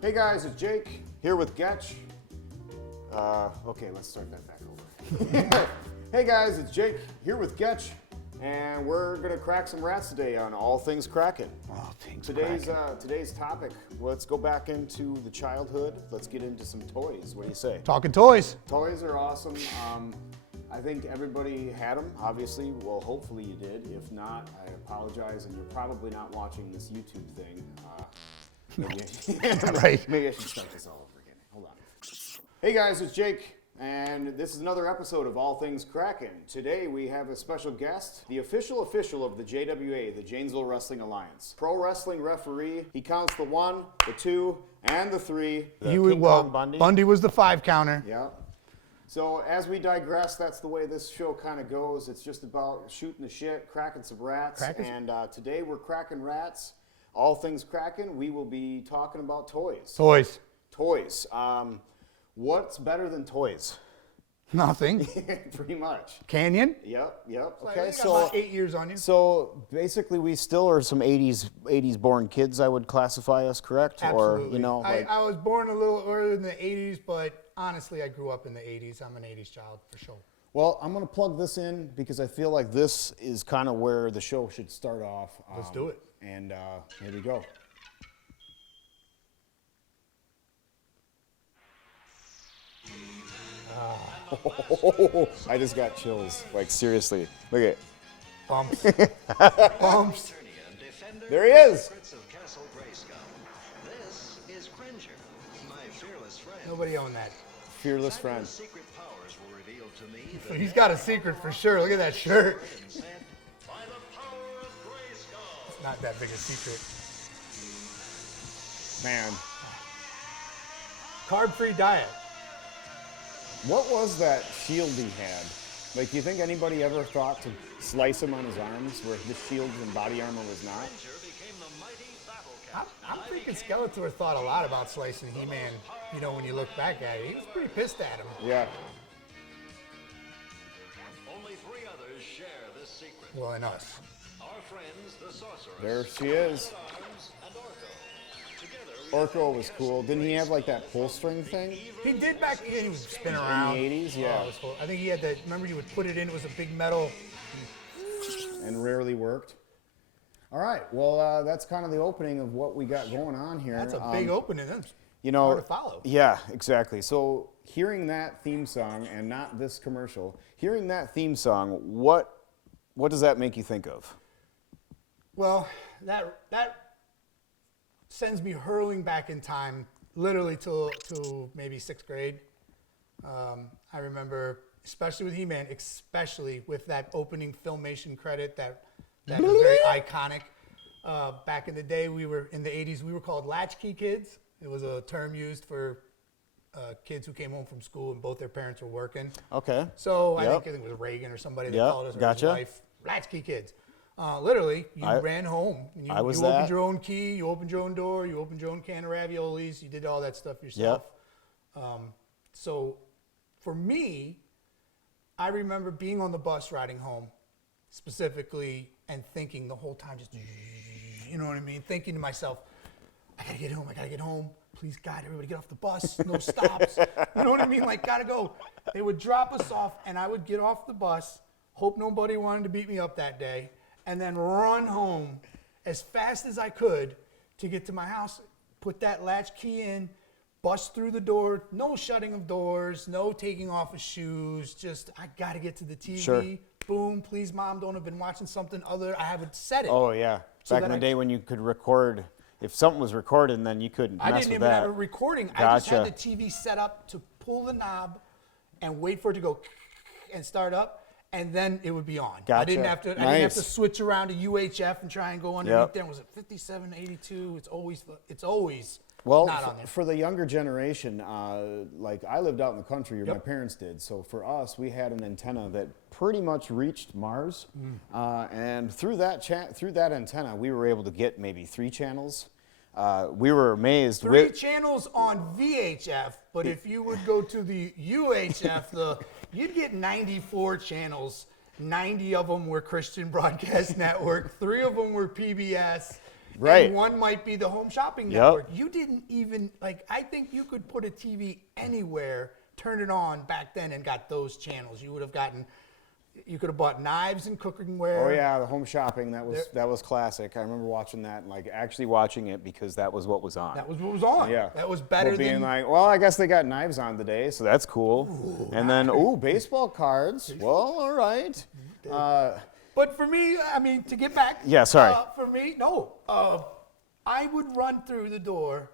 Hey guys, it's Jake here with Getch. Okay, let's start that back over. Hey guys, it's Jake here with Getch, and we're gonna crack some rats today on all things Kraken. All things Today's topic. Let's go back into the childhood. Let's get into some toys. What do you say? Talking toys. Toys are awesome. I think everybody had them, obviously. Well, hopefully you did. If not, I apologize, and you're probably not watching this YouTube thing. Right. Maybe I should start this all over again. Hold on. Hey guys, it's Jake, and this is another episode of All Things Kraken. Today we have a special guest, the official of the JWA, the Janesville Wrestling Alliance. Pro wrestling referee. He counts the 1, the 2, and the 3. King Kong Bundy. Bundy was the 5 counter. Yeah. So as we digress, that's the way this show kind of goes. It's just about shooting the shit, cracking some rats. And today we're cracking rats. All things Kraken, we will be talking about toys. Toys. What's better than toys? Nothing. Pretty much. Canyon. Yep. Okay, so about 8 years on you. So basically, we still are some '80s born kids. I would classify us, correct? Absolutely. Or I was born a little earlier in the 80s, but honestly, I grew up in the 80s. I'm an 80s child for sure. Well, I'm going to plug this in because I feel like this is kind of where the show should start off. Let's do it. And here we go. I just got chills. Like, seriously. Look at it. Bumps. Bumps. There he is. Nobody owned that. Fearless friend. He's got a secret for sure. Look at that shirt. It's not that big a secret. Man. Carb-free diet. What was that shield he had? Like, do you think anybody ever thought to slice him on his arms where the shield and body armor was not? I'm thinking Skeletor thought a lot about slicing He-Man. You know, when you look back at it, he was pretty pissed at him. Yeah. Only 3 others share this secret. Well, and us. Our friends, the Sorceress, There she is. Arms, and Orko. Together, Orko was cool. Didn't he have like that pull string thing? He did back, he would spin around. In the 80s, yeah. Oh, it was cool. I think he had that, remember you would put it in, it was a big metal. And rarely worked. All right, well, that's kind of the opening of what we got going on here. That's a big opening. That's You know, hard to follow. Yeah, exactly. So hearing that theme song and not this commercial, hearing that theme song, what does that make you think of? Well, that sends me hurling back in time, literally to maybe 6th grade. I remember, especially with He-Man, especially with that opening Filmation credit that was very iconic. Back in the day, in the 80s, we were called latchkey kids. It was a term used for kids who came home from school and both their parents were working. Okay. So I think it was Reagan or somebody that Yep, called us, or gotcha. his wife, latchkey kids. Literally, you ran home. And you opened your own key, you opened your own door, you opened your own can of raviolis, you did all that stuff yourself. So for me, I remember being on the bus riding home specifically and thinking the whole time, just, you know what I mean? Thinking to myself, I gotta get home. Please, God, everybody get off the bus. No stops. You know what I mean? Like, gotta go. They would drop us off, and I would get off the bus, hope nobody wanted to beat me up that day, and then run home as fast as I could to get to my house, put that latch key in, bust through the door, no shutting of doors, no taking off of shoes, just, I gotta get to the TV. Sure. Boom, please, Mom, don't have been watching something other. I haven't set it. Oh, yeah. So Back in the day when you could record, if something was recorded, then you couldn't I mess didn't with even that. have a recording. I just Gotcha. had the TV set up to pull the knob and wait for it to go and start up, and then it would be on. I didn't Gotcha. have to. I didn't have to Nice. switch around to UHF and try and go underneath Yep. there. Was it 57, 82? It's always Well, not on there. for the younger generation, like I lived out in the country, or my parents did. So for us, we had an antenna that pretty much reached Mars, and through that antenna, we were able to get maybe 3 channels. We were amazed. 3 channels on VHF, but if you would go to the UHF, you'd get 94 channels. 90 of them were Christian Broadcast Network. 3 of them were PBS. Right. And one might be the Home Shopping Yep. Network. You didn't even, like, I think you could put a TV anywhere, turn it on back then, and got those channels. You would have gotten, you could have bought knives and cookingware. Oh yeah, the Home Shopping, that was classic. I remember watching that and like actually watching it because that was what was on. That was what was on. Yeah. That was better being than. like, well, I guess they got knives on today, so that's cool. And then, baseball cards. Well, all right. But for me, I mean, to get back. Yeah, sorry. For me, no. I would run through the door,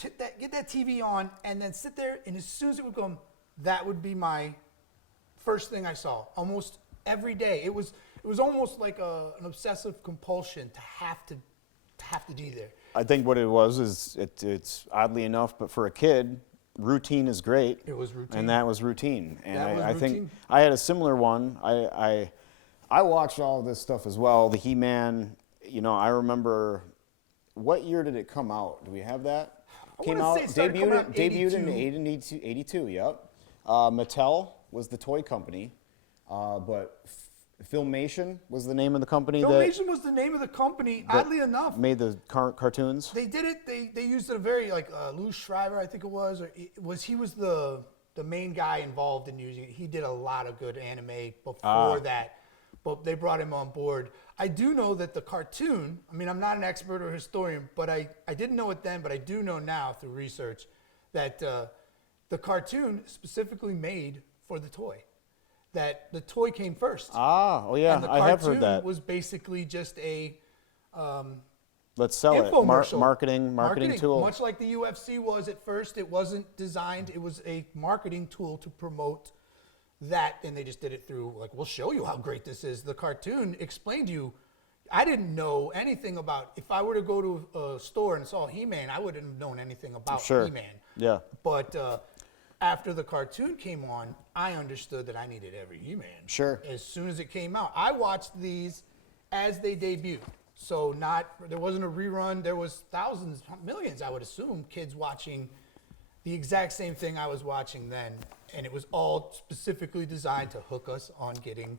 get that TV on, and then sit there, and as soon as it would come, that would be my first thing I saw. Almost every day. It was almost like an obsessive compulsion to have to be there. I think what it was is it's oddly enough, but for a kid, routine is great. It was routine. And that was routine. And That was I routine. think I had a similar one. I watched all of this stuff as well. The He-Man, I remember, what year did it come out? Do we have that? wanna say it started coming out in debuted in 82, yep. Mattel was the toy company, but Filmation was the name of the company Filmation was the name of the company. Oddly enough, made the cartoons. they did it. They used it a very like Lou Schreiber, I think it was, or he was the main guy involved in using it. He did a lot of good anime before that, but they brought him on board. I do know that the cartoon. I mean, I'm not an expert or historian, but I didn't know it then, but I do know now through research that the cartoon specifically made for the toy. That the toy came first. Oh yeah, And the I have heard cartoon that. was basically just a Let's sell it. infomercial. Marketing tool. Much like the UFC was at first, it wasn't designed. It was a marketing tool to promote that, and they just did it through like, we'll show you how great this is. The cartoon explained to you. I didn't know anything about. If I were to go to a store and saw He-Man, I wouldn't have known anything about Sure. He-Man. Yeah. But after the cartoon came on, I understood that I needed every He-Man. Sure. As soon as it came out, I watched these as they debuted. So there wasn't a rerun. There was thousands, millions, I would assume, kids watching the exact same thing I was watching then, and it was all specifically designed to hook us on getting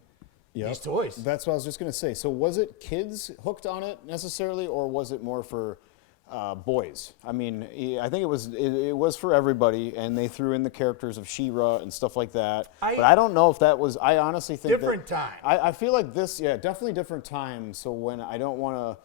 these toys. That's what I was just going to say. So was it kids hooked on it necessarily, or was it more for boys? I mean, I think it was for everybody, and they threw in the characters of She-Ra and stuff like that. But I don't know if that was. I honestly think Different time. I feel like this, definitely different time. So when I don't want to.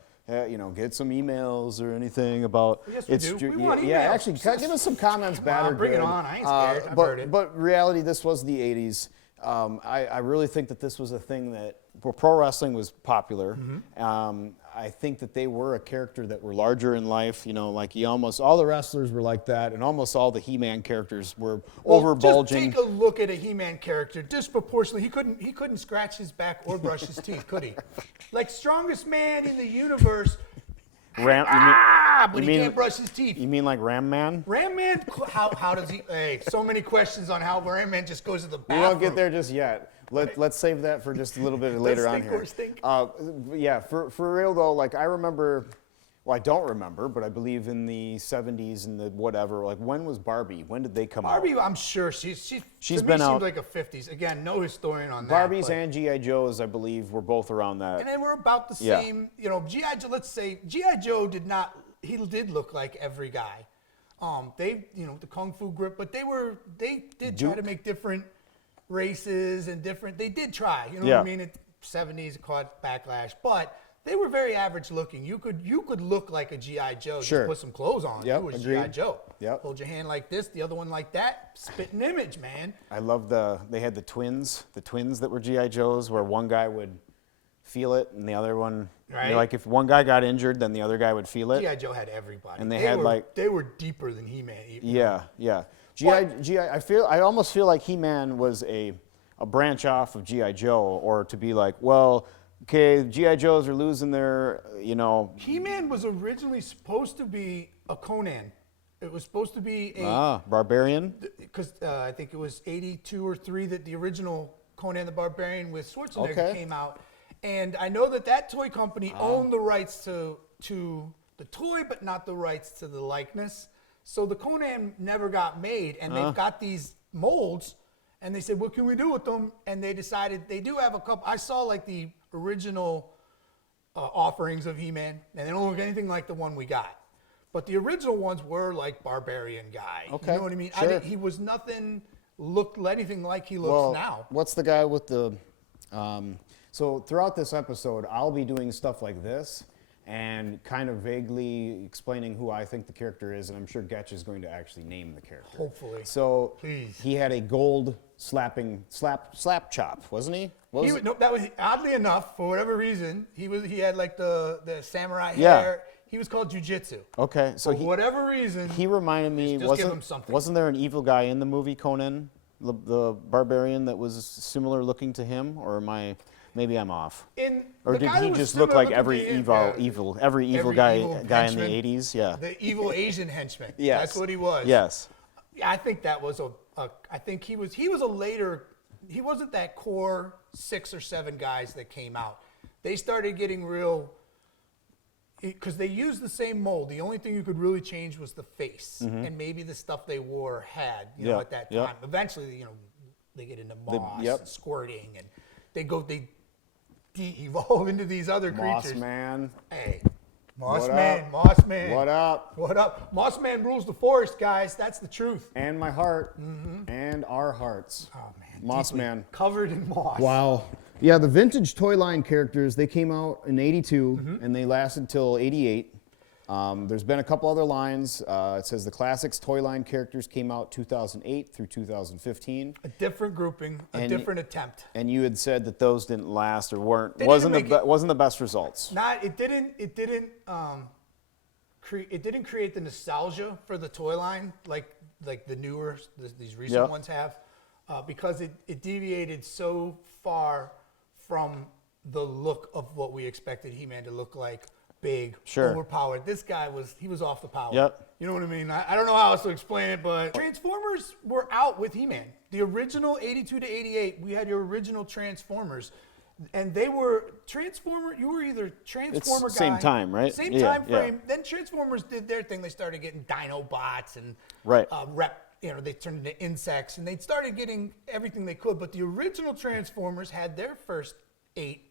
Get some emails or anything about. Yes, we do. We want emails. Actually, give us some comments, bad or bring good. it on. I ain't scared. I've but, heard it. But reality, this was the 80s. I really think that this was a thing that pro wrestling was popular. Mm-hmm. I think that they were a character that were larger in life. Like almost all the wrestlers were like that, and almost all the He-Man characters were over bulging. Just take a look at a He-Man character disproportionately. He couldn't scratch his back or brush his teeth, could he? Like strongest man in the universe. But he can't brush his teeth. You mean like Ram Man? Ram Man, how does he? Hey, so many questions on how Ram Man just goes to the bathroom. We won't get there just yet. Let's save that for just a little bit later on here. For real though, like I remember, well, I don't remember, but I believe in the 70s and the whatever. Like when was Barbie? When did they come out? Barbie, I'm sure she's been out. Seems like a 50s. Again, no historian on that. Barbies and GI Joes, I believe, were both around that. And they were about the same. GI Joe. Let's say GI Joe did not. He did look like every guy. The kung fu grip, but they did try to make different races and different. They did try. You know what I mean? In 70s, it caught backlash, but they were very average looking. You could look like a GI Joe. Sure. Just put some clothes on. Yep, You was agreed. GI Joe. Yep. Hold your hand like this, the other one like that. Spitting image, man. I love they had the twins that were GI Joes, where one guy would feel it and the other one, Right. like if one guy got injured, then the other guy would feel it. GI Joe had everybody. And they were deeper than He-Man. Yeah. I almost feel like He-Man was a branch off of GI Joe, or to be like, well, okay, GI Joes are losing their, He-Man was originally supposed to be a Conan. It was supposed to be a Barbarian. because I think it was 82 or 3 that the original Conan the Barbarian with Schwarzenegger came out. And I know that toy company owned the rights to the toy, but not the rights to the likeness. So the Conan never got made, and they've got these molds, and they said, what can we do with them? And they decided they do have a couple. I saw like the original offerings of He-Man, and they don't look anything like the one we got. But the original ones were like Barbarian guy. Okay, You know what I mean? sure. He was looked anything like he looks Well, now. what's the guy with the? So throughout this episode, I'll be doing stuff like this and kind of vaguely explaining who I think the character is, and I'm sure Getch is going to actually name the character. Hopefully. So Please. he had a gold slap chop, wasn't he? What was it? No, that was oddly enough, for whatever reason, he had like the samurai Yeah. hair. He was called Jiu-Jitsu. Okay, so For whatever reason, he reminded me. Just give him something. Wasn't there an evil guy in the movie Conan, the barbarian that was similar looking to him, or maybe I'm off? Or did he just look like every evil guy in the henchman. 80s? Yeah. The evil Asian henchman. Yes. That's what he was. Yes. I think that was I think he was a later, he wasn't that core 6 or 7 guys that came out. They started getting real, because they used the same mold. The only thing you could really change was the face, and maybe the stuff they wore had, Yeah, at that yeah. time. Eventually, they get into moss yep. and squirting, and they de-evolve into these other Moss creatures. Man. Hey, Moss What Man, up? Moss Man. What up? What up? Moss Man rules the forest, guys. That's the truth. And my heart. And our hearts. Oh man, Moss deeply Man. covered in moss. Wow. Yeah, the vintage toy line characters, they came out in 82 and they lasted till 88. There's been a couple other lines. It says the classics toy line characters came out 2008 through 2015. A different grouping, a different attempt. And you had said that those didn't last or They wasn't didn't make it. wasn't the best results. It didn't create the nostalgia for the toy line like the newer these recent Yep. ones have, because it deviated so far from the look of what we expected He-Man to look like. Big, Sure. overpowered. This guy was off the power. Yep. You know what I mean? I don't know how else to explain it, but Transformers were out with He-Man. The original 82 to 88, we had your original Transformers. And they were you were either Transformer guy. Same time, right? Same Yeah, time frame. yeah. Then Transformers did their thing. They started getting Dinobots and Right. they turned into insects, and they started getting everything they could. But the original Transformers had their first 8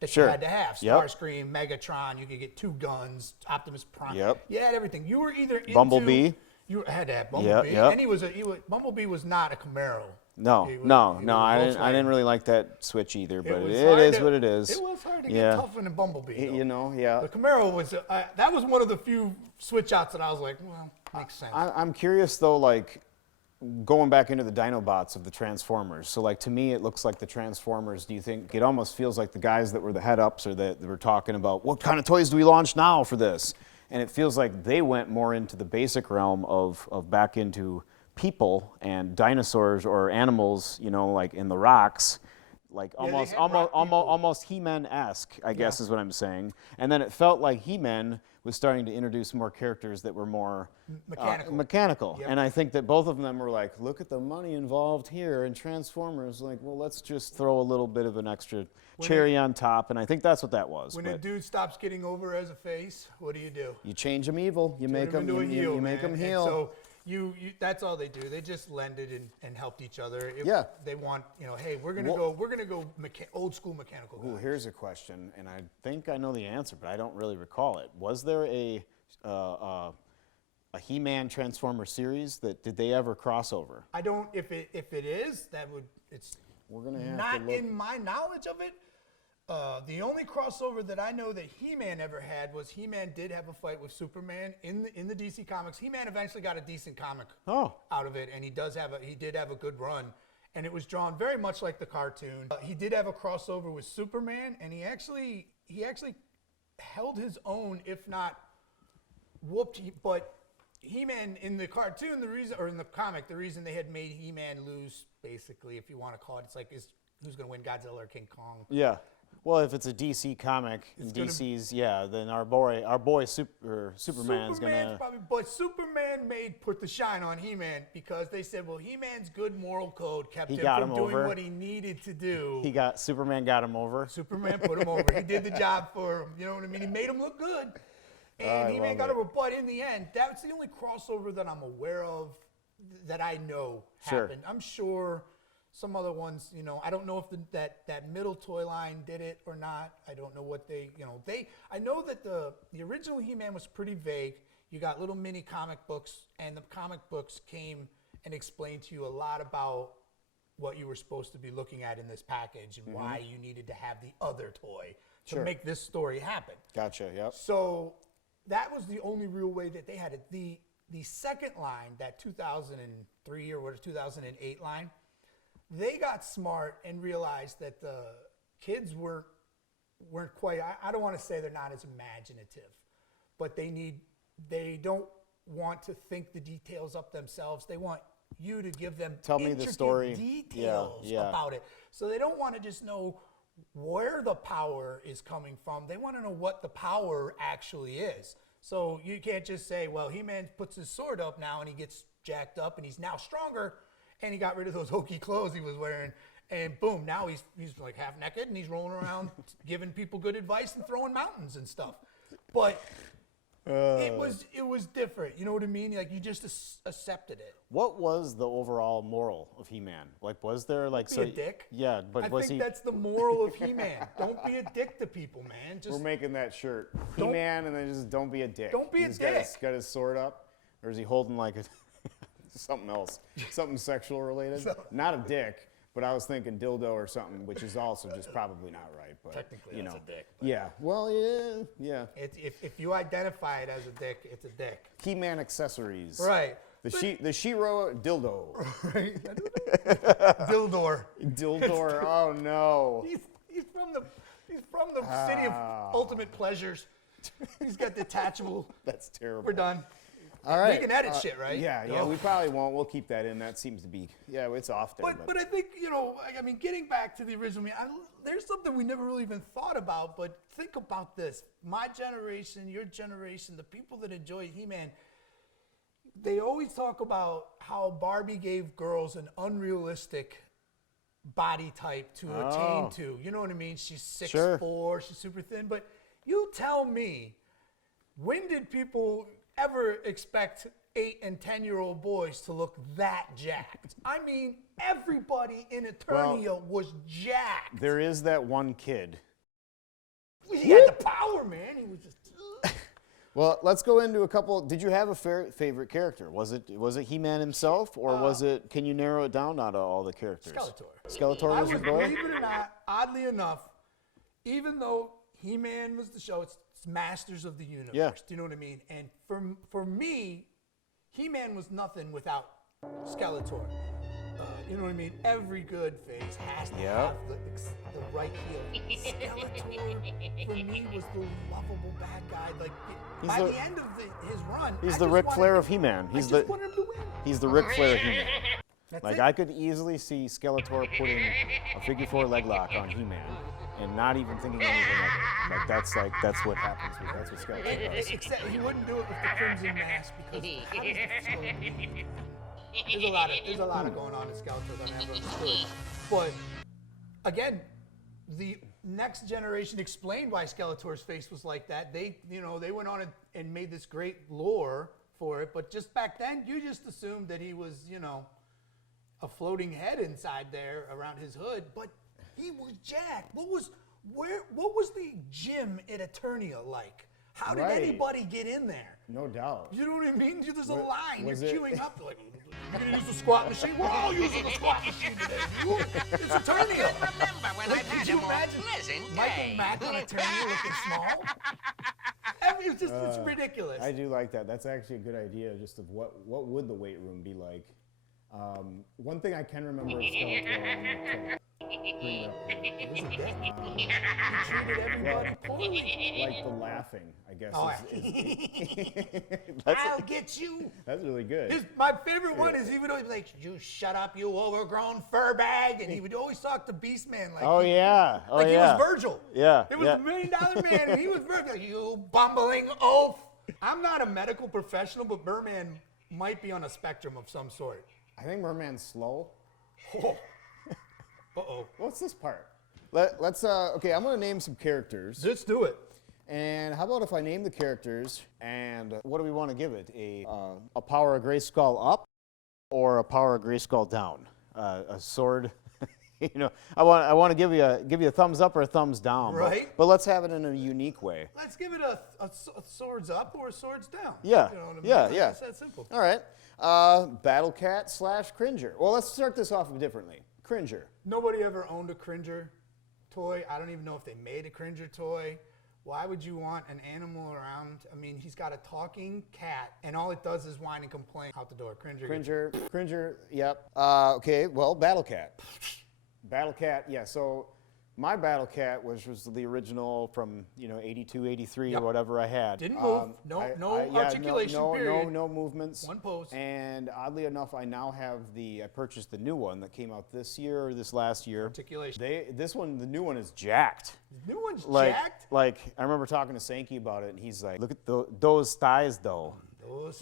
that Sure. you had to have. Yep. Starscream, Megatron, you could get 2 guns, Optimus Prime. Yep. You had everything. You were either into... Bumblebee. You had to have Bumblebee. Yep. And Bumblebee was not a Camaro. No, He was- no, he no. was I didn't Volkswagen. really like that switch either, but was it hard is to- what it is. It was hard to Yeah. get tougher than Bumblebee. though. Yeah. The Camaro was that was one of the few switch outs that I was like, well, makes sense. I'm curious though, like going back into the Dinobots of the Transformers. So like to me, it looks like the Transformers. Do you think it almost feels like the guys that were the head ups or that were talking about what kind of toys do we launch now for this? And it feels like they went more into the basic realm of back into people and dinosaurs or animals, like in the rocks. Like they almost had rock people. almost He-Man-esque, I guess is what I'm saying. And then it felt like He-Man was starting to introduce more characters that were more mechanical. Yep. And I think that both of them were like, look at the money involved here. And Transformers, like, well, let's just throw a little bit of an extra cherry on top. And I think that's what that was. When a But dude stops getting over as a face, what do? you change them evil. You make them into a heel, you make man. them And heal. so you that's all they do. They just lended and helped each other. Yeah. They want, hey, we're gonna go old school mechanical Ooh, guys. here's a question, and I think I know the answer, but I don't really recall it. Was there a He-Man Transformer series did they ever cross over? I don't. If it is, it's We're gonna have not to look. in my knowledge of it. The only crossover that I know that He-Man ever had was He-Man did have a fight with Superman in the DC Comics. He-Man eventually got a decent comic out of it, and he did have a good run, and it was drawn very much like the cartoon. He did have a crossover with Superman, and he actually held his own, if not whooped. But He-Man in the cartoon, in the comic, the reason they had made He-Man lose, basically, if you want to call it, it's like who's going to win, Godzilla or King Kong? Yeah. Well, if it's a DC comic, DC's, then our boy Superman's gonna. But Superman put the shine on He-Man because they said, well, He-Man's good moral code kept him got from him doing over. what he needed to do. Superman got him over. Superman put him over. He did the job for him. You know what I mean? He made him look good. And He-Man got love over. But in the end, that's the only crossover that I'm aware of that I know Sure. happened. I'm sure Some other ones, you know, I don't know if that middle toy line did it or not. I don't know what I know that the original He-Man was pretty vague. You got little mini comic books, and the comic books came and explained to you a lot about what you were supposed to be looking at in this package and why you needed to have the other toy to make this story happen. Gotcha, yep. So that was the only real way that they had it. The second line, that 2003 or 2008 line, they got smart and realized that the kids weren't quite, I don't want to say they're not as imaginative, but they don't want to think the details up themselves. They want you to give them intricate details about it. So they don't want to just know where the power is coming from. They want to know what the power actually is. So you can't just say, well, He-Man puts his sword up now and he gets jacked up and he's now stronger and he got rid of those hokey clothes he was wearing and boom, now he's like half naked and he's rolling around giving people good advice and throwing mountains and stuff. But it was different. You know what I mean? Like you just accepted it. What was the overall moral of He-Man? Like, was there like Be a dick. Yeah, but I think that's the moral of He-Man. Don't be a dick to people, man. Just we're making that shirt. He-Man, and then just don't be a dick. Don't be a He's dick. Got his sword up, or is he holding like something else, something sexual related? Not a dick. But I was thinking dildo or something, which is also just probably not right. But technically, that's a dick. Yeah. Well, yeah. If you identify it as a dick, it's a dick. He-Man accessories. Right. The She-Ra dildo. Right. Dildor. Dildor. Oh no. He's from the city of ultimate pleasures. He's got detachable. That's terrible. We're done. All right. We can edit shit, right? Yeah, we probably won't. We'll keep that in. That seems to be, it's off there. But I think, I mean, getting back to the original, there's something we never really even thought about, but think about this. My generation, your generation, the people that enjoy He-Man, they always talk about how Barbie gave girls an unrealistic body type to attain to. You know what I mean? She's 6'4", she's super thin. But you tell me, when did people ever expect 8 and 10-year-old boys to look that jacked? I mean, everybody in Eternia was jacked. There is that one kid. He had the power, man. He was just. Well, let's go into a couple. Did you have a favorite character? Was it He-Man himself, or was it? Can you narrow it down out of all the characters? Skeletor was your boy? Believe it or not, oddly enough, even though He-Man was the show, it's Masters of the Universe. Yeah. Do you know what I mean? And for me, He-Man was nothing without Skeletor. You know what I mean? Every good face has to have the right heel. Skeletor, for me, was the lovable bad guy. Like by the end of his run, he's the Ric Flair of He-Man. I just wanted him to win. He's the Ric Flair of He-Man. Like I could easily see Skeletor putting a figure 4 leg lock on He-Man and not even thinking anything of it. That's what happens. That's what Skeletor does. Except he wouldn't do it with the Crimson Mask because how does the there's a lot of going on in Skeletor that I never understood. But again, the next generation explained why Skeletor's face was like that. They went on and made this great lore for it. But just back then, you just assumed that he was, a floating head inside there around his hood. But he was jacked. What was the gym at Eternia like? How did anybody get in there? No doubt. You know what I mean? There's a line. You're queuing up. Like, you're going to use the squat machine? We're all using the squat machine today. It's Eternia. Remember when I've had a more pleasant Michael day. Mack on Eternia looking small? It's ridiculous. I do like that. That's actually a good idea, just of what would the weight room be like. One thing I can remember is Skeletor. He treated everybody poorly. Like the laughing, I guess. I'll get you. That's really good. My favorite one is even though he's like, "You shut up, you overgrown fur bag," and he would always talk to Beastman like, he was Virgil. Yeah. It was $1 Million Man, and he was Virgil. You bumbling oaf. I'm not a medical professional, but Merman might be on a spectrum of some sort. I think Merman's slow. Oh. Uh-oh. What's this part? Let's okay, I'm gonna name some characters. Let's do it. And how about if I name the characters, and what do we want to give it? A Power of Grayskull up, or a Power of Grayskull down? A sword You know, I want to give you a thumbs up or a thumbs down. Right. But let's have it in a unique way. Let's give it a swords up or a swords down. Yeah. You know what I mean? Yeah. Yeah. It's that simple. All right. Battle Cat / Cringer. Well, let's start this off differently. Cringer. Nobody ever owned a Cringer toy. I don't even know if they made a Cringer toy. Why would you want an animal around? I mean, he's got a talking cat, and all it does is whine and complain out the door. Cringer, yep. Okay, well, Battle Cat. Battle Cat, yeah, so my Battle Cat was the original from, 82, 83, Yep. or whatever I had. Didn't move. No articulation, period. No movements. One pose. And oddly enough, I now have I purchased the new one that came out this year or this last year. Articulation. The new one is jacked. The new one's Like, jacked? like, I remember talking to Sankey about it, and he's like, look at those thighs, though. Those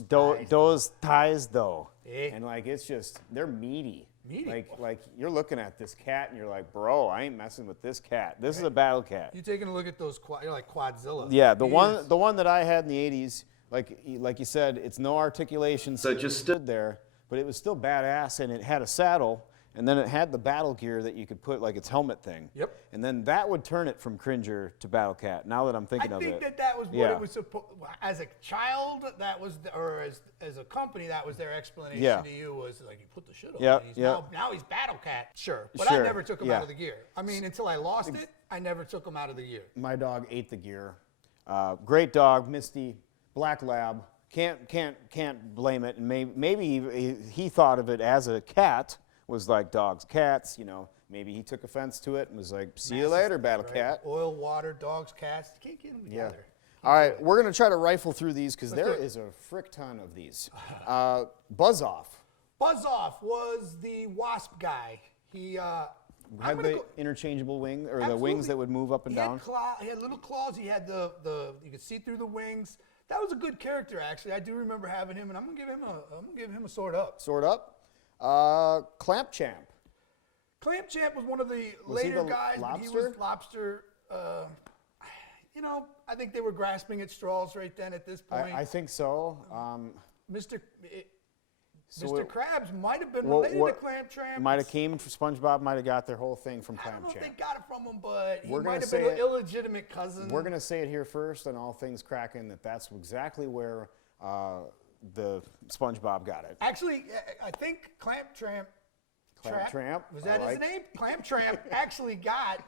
Those thighs, though. Eh. And, like, it's just, they're meaty. Meaty. Like you're looking at this cat, and you're like, bro, I ain't messing with this cat. This is a Battle Cat. You're taking a look at those, you're like Quadzilla. Yeah, the He is. one that I had in the 80s, like you said, it's no articulation, so it just stood there, but it was still badass, and it had a saddle, and then it had the battle gear that you could put, like its helmet thing. Yep. And then that would turn it from Cringer to Battle Cat, now that I'm thinking I of it. think that was what Yeah. it was supposed. As a child, that was, or as a company, that was their explanation Yeah. to you was like, you put the shit on. Yeah, him. yeah. Now he's Battle Cat. Sure, but Sure, I never took him yeah. out of the gear. I mean, until I lost it, I never took him out of the gear. My dog ate the gear. Great dog, Misty, black lab. Can't blame it. And maybe he thought of it as a cat, was like dogs, cats. Maybe he took offense to it and was like, "See you later, Battle Right? Cat." Oil, water, dogs, cats. You can't get them Yeah. together. All right, we're gonna try to rifle through these because Let's there do it. is a frick ton of these. Buzz Off Buzz Off was the wasp guy. He had the interchangeable wing or the wings that would move up and down. He had little claws. He had the you could see through the wings. That was a good character, actually. I do remember having him, and I'm gonna give him a sword up. Sword up. Clamp Champ. Clamp Champ was one of the Was he later the guys, but he was lobster? lobster. I think they were grasping at straws right then at this point. I think so. Mr. So Mr. it- Krabs might have been related to Clamp Champ. Might have came from SpongeBob. Might have got their whole thing from I don't Clamp know if they Champ. got it from him, but he We're gonna might have say been an it- illegitimate cousin. We're gonna say it here first on All Things Kraken that's exactly where the SpongeBob got it. Actually, I think Clamp Tramp. Clamp Tramp, Was I that his like. name? Clamp Tramp actually got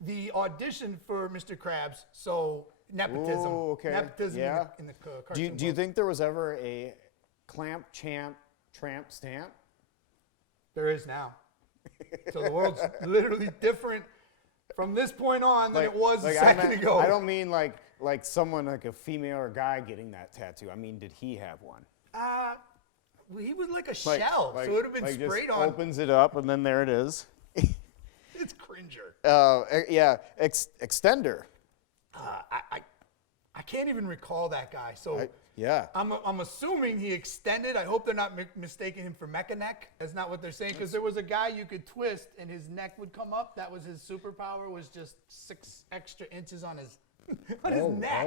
the audition for Mr. Krabs. So nepotism. Ooh, okay. Nepotism Yeah. in the cartoon. Do you book. think there was ever a Clamp Champ Tramp stamp? There is now. So the world's literally different from this point on than it was a I second meant- ago. I don't mean like someone like a female or guy getting that tattoo. I mean, did he have one? He was like a shell, so it would have been just sprayed on. Opens it up and then there it is. It's cringer. Yeah, extender. I can't even recall that guy. So Yeah. I'm assuming he extended. I hope they're not mistaking him for Mechaneck. That's not what they're saying, because there was a guy you could twist and his neck would come up. That was his superpower, was just 6 extra inches on his neck.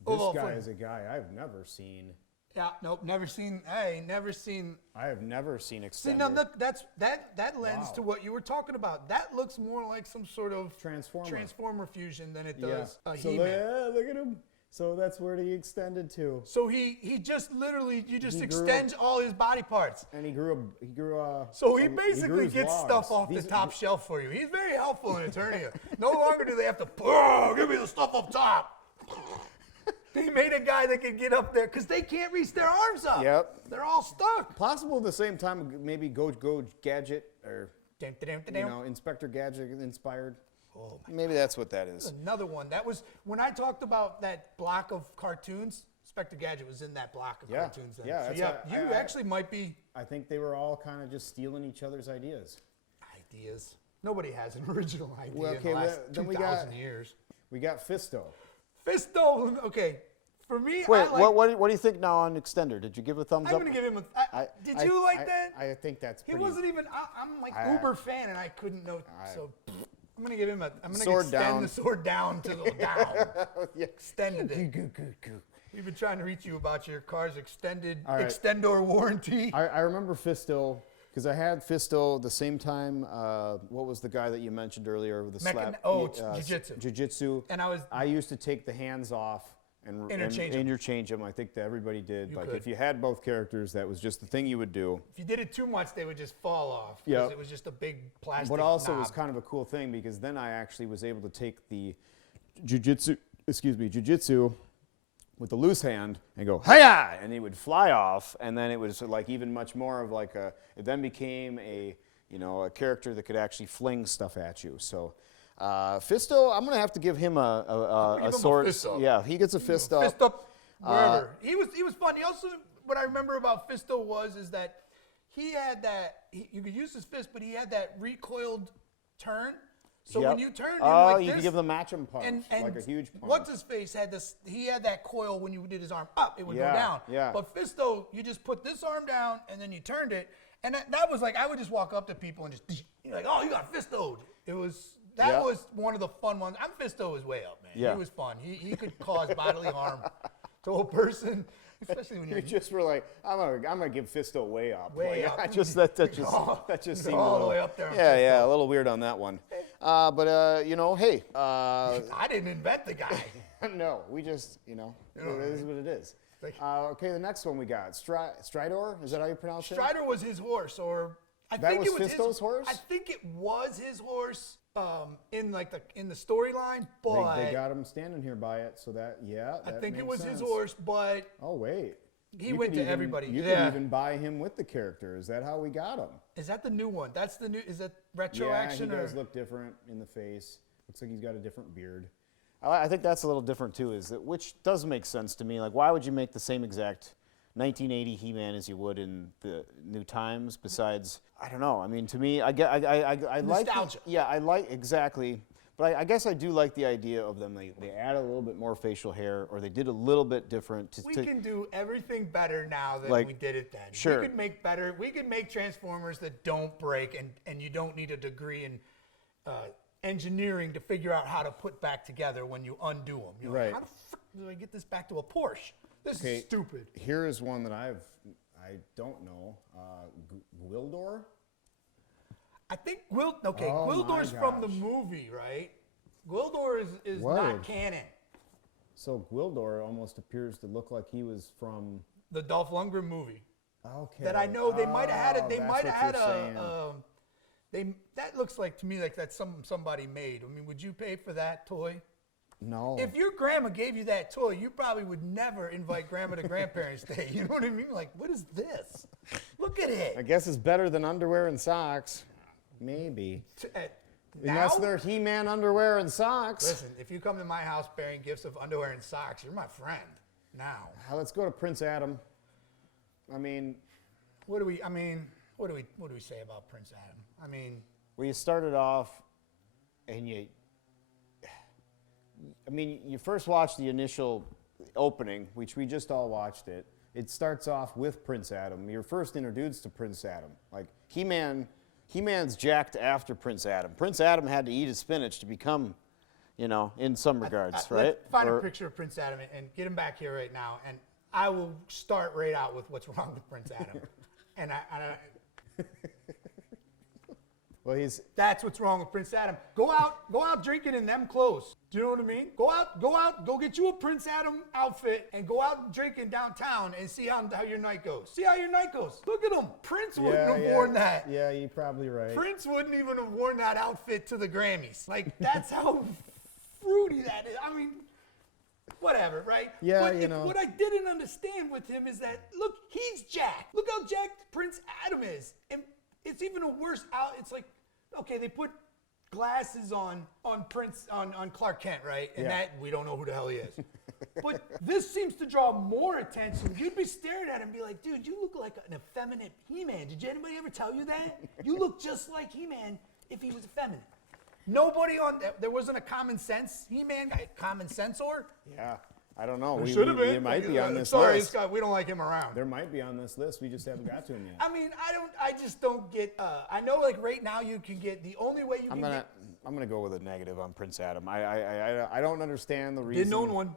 This Oh, guy for- is a guy I've never seen. Yeah, nope, never seen. I ain't never seen. I have never seen extender. See, now look, that lends Wow. to what you were talking about. That looks more like some sort of Transformer. fusion than it does a So He-Man. look at him. So that's where he extended to. So he just literally, you just He extends all his body parts. And he grew. So he grew basically his gets logs. stuff off These- the top shelf for you. He's very helpful in Eternia. No longer do they have to, "Oh, give me the stuff up top." They made a guy that could get up there because they can't reach their arms up. Yep. They're all stuck. Possible at the same time, maybe Go Gadget or Inspector Gadget inspired. Oh, Maybe that's what that is. another one. That was when I talked about that block of cartoons. Inspector Gadget was in that block of Yeah, cartoons. Then. yeah, So that's yeah, why you I- actually might be I think they were all kind of just stealing each other's ideas. ideas. Nobody has an original idea Well, in okay, the last then we 2,000 got- years. We got Fisto. Fisto. Okay, for me, Wait, I like. what do you think now on Extender? Did you give a thumbs I'm up? gonna give him a. Did you like that? I think that's He pretty. wasn't even. I'm like uber fan, and I couldn't know. So I'm gonna give him a. I'm gonna Sword extend down. the sword down to the down. Yeah. Extended it. Goo. We've been trying to reach you about your car's extended All right. extendor warranty. I remember Fisto Because I had Fisto the same time. What was the guy that you mentioned earlier with the slap? Jiu-jitsu. Jiu-jitsu. And I used to take the hands off and interchange them. I think that everybody did. Like if you had both characters, that was just the thing you would do. If you did it too much, they would just fall off. Yeah. It was just a big plastic. But also it knob. was kind of a cool thing because then I actually was able to take the jiu-jitsu with the loose hand and go, hiya! And he would fly off, and then it was like even much more of like it then became a character that could actually fling stuff at you. So Fisto, I'm gonna have to give him a sword. Yeah, he gets a fist up. Fist up wherever. He was fun. He also, what I remember about Fisto is that he had that, you could use his fist, but he had that recoiled turn. So when you turn him like this, you can give the match-em punch, and like a huge punch. What's his face had this? He had that coil when you did his arm up, it would go down. Yeah. But Fisto, you just put this arm down and then you turned it, and that was like I would just walk up to people and just like, oh, you got Fistoed. That was one of the fun ones. I'm Fisto was way up, man. Yeah. He was fun. He could cause bodily harm to a person, especially when you just were like, I'm gonna give Fisto way up. Way like, up. that just seemed a all little, the way up there. Yeah, a little weird on that one. But hey. I didn't invent the guy. No, we just, it is what it is. Okay, the next one we got Stridor. Is that how you pronounce it? Strider was his horse, or I that think was it was Fisto's horse. I think it was his horse in the storyline, but they got him standing here by it, so that I think it was sense. his horse, but oh wait. He went to everybody. You could even buy him with the character. Is that how we got him? Is that the new one? That's the new. Is that retro action? Yeah, he does look different in the face. Looks like he's got a different beard. I think that's a little different too. Which does make sense to me. Like, why would you make the same exact 1980 He-Man as you would in the New Times? Besides, I don't know. I mean, to me, I like nostalgia. I like exactly. But I guess I do like the idea of them. They add a little bit more facial hair, or they did a little bit different. We can do everything better now than we did it then. Sure. We could make better. We could make Transformers that don't break, and you don't need a degree in engineering to figure out how to put back together when you undo them. You're right. Like, how the frick do I get this back to a Porsche? This is stupid. Here is one that I don't know. Gwildor? I think Gwildor's from the movie, right? Gwildor is not canon. So Gwildor almost appears to look like he was from the Dolph Lundgren movie. Okay. That I know they might have had it. They might have had that looks like to me like that's somebody made. I mean, would you pay for that toy? No. If your grandma gave you that toy, you probably would never invite grandma to grandparents' day. You know what I mean? Like, what is this? Look at it. I guess it's better than underwear and socks. Maybe. Unless they're He-Man underwear and socks. Listen, if you come to my house bearing gifts of underwear and socks, you're my friend. Now. Let's go to Prince Adam. I mean, what do we say about Prince Adam? I mean, well, you started off, and you first watched the initial opening, which we just all watched it. It starts off with Prince Adam. You're first introduced to Prince Adam. Like He-Man's jacked after Prince Adam. Prince Adam had to eat his spinach to become, in some regards, right? Let's find a picture of Prince Adam and get him back here right now, and I will start right out with what's wrong with Prince Adam. Well, that's what's wrong with Prince Adam. Go out drinking in them clothes. Do you know what I mean? Go out, go get you a Prince Adam outfit and go out drinking downtown and see how your night goes. See how your night goes. Look at him. Prince wouldn't have worn that. Yeah, you're probably right. Prince wouldn't even have worn that outfit to the Grammys. Like, that's how fruity that is. I mean, whatever, right? Yeah, but what I didn't understand with him is that, look, he's jacked. Look how jacked Prince Adam is. And it's even a worse out. It's like, okay, they put glasses on Clark Kent, right? And that we don't know who the hell he is. But this seems to draw more attention. You'd be staring at him and be like, dude, you look like an effeminate He-Man. Did anybody ever tell you that? You look just like He-Man if he was effeminate. Nobody there wasn't a common sense He-Man guy, common sensor. Yeah. I don't know. We should have been. He might be on this sorry, list. we don't like him around. There might be on this list. We just haven't got to him yet. I mean, I just don't get. I know, like right now, you can get the only way you I'm gonna go with a negative on Prince Adam. I don't understand the reason. Didn't own one.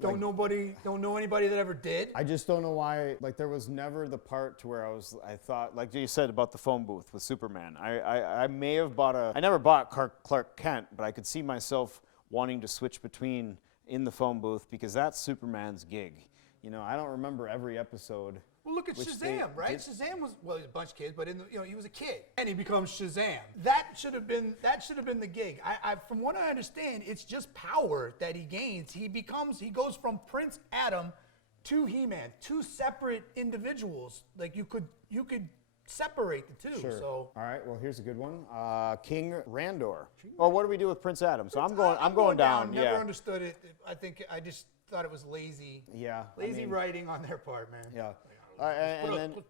Don't know anybody that ever did. I just don't know why. Like, there was never the part to where I thought, like you said about the phone booth with Superman. I may have I never bought Clark Kent, but I could see myself wanting to switch between in the phone booth because that's Superman's gig. You know, I don't remember every episode. Well, look at Shazam, right? Shazam was, well, he's a bunch of kids, but he was a kid, and he becomes Shazam. That should have been the gig. From what I understand, it's just power that he gains. He goes from Prince Adam to He-Man, two separate individuals. Like you could separate the two. Sure. So all right, well, here's a good one. King Randor. Well, what do we do with Prince Adam? So I'm going down. Never understood it. I just thought it was lazy. Yeah. Lazy writing on their part, man. Yeah.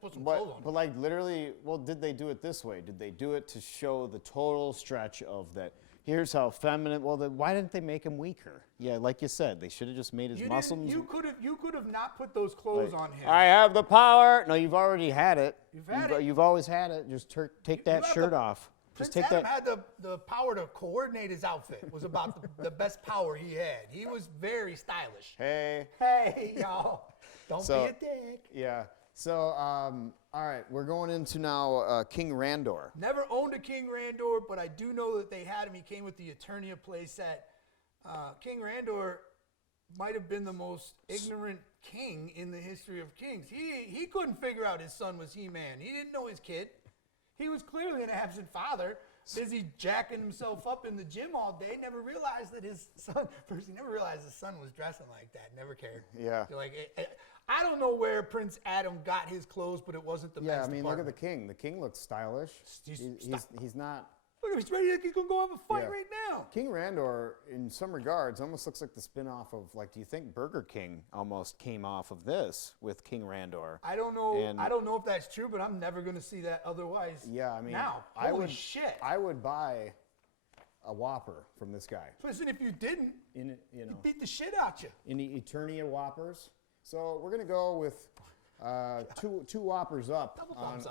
Put some clothes on. But like literally, well, did they do it this way? Did they do it to show the total stretch of that? Here's how feminine. Well, then why didn't they make him weaker? Yeah, like you said, they should have just made his muscles. You could have not put those clothes on him. I have the power. No, you've already had it. You've always had it. Just take that shirt off. Prince Adam had the power to coordinate his outfit. Was about the best power he had. He was very stylish. Hey, y'all. Don't be a dick. Yeah. So, all right, we're going into now King Randor. Never owned a King Randor, but I do know that they had him. He came with the Eternia playset. King Randor might have been the most ignorant king in the history of kings. He couldn't figure out his son was He-Man. He didn't know his kid. He was clearly an absent father, busy jacking himself up in the gym all day. Never realized that his son. First, he never realized his son was dressing like that. Never cared. Yeah. I don't know where Prince Adam got his clothes, but it wasn't the men's department. Look at the king. The king looks stylish. He's not. Look, he's ready. He's gonna go have a fight right now. King Randor, in some regards, almost looks like the spin-off of, like, do you think Burger King almost came off of this with King Randor? I don't know. I don't know if that's true, but I'm never gonna see that otherwise. Yeah, I mean, now, holy shit! I would buy a Whopper from this guy. Listen, if you didn't, he'd beat the shit out you. In the Eternia Whoppers. So we're gonna go with two Whoppers up on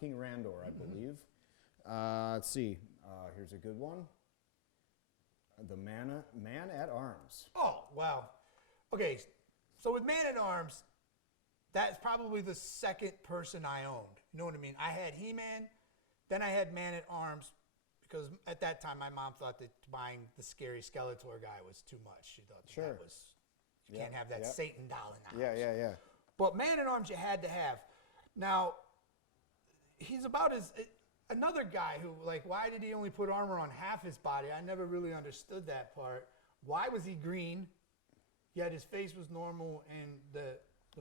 King Randor, I believe. Let's see. Here's a good one. The Man at Arms. Oh, wow. Okay, so with Man at Arms, that's probably the second person I owned. You know what I mean? I had He-Man, then I had Man at Arms, because at that time my mom thought that buying the scary Skeletor guy was too much. She thought that was, you can't have that Satan doll in the house. Yeah. But Man at Arms you had to have. Now, he's about another guy who, like, why did he only put armor on half his body? I never really understood that part. Why was he green, yet his face was normal and the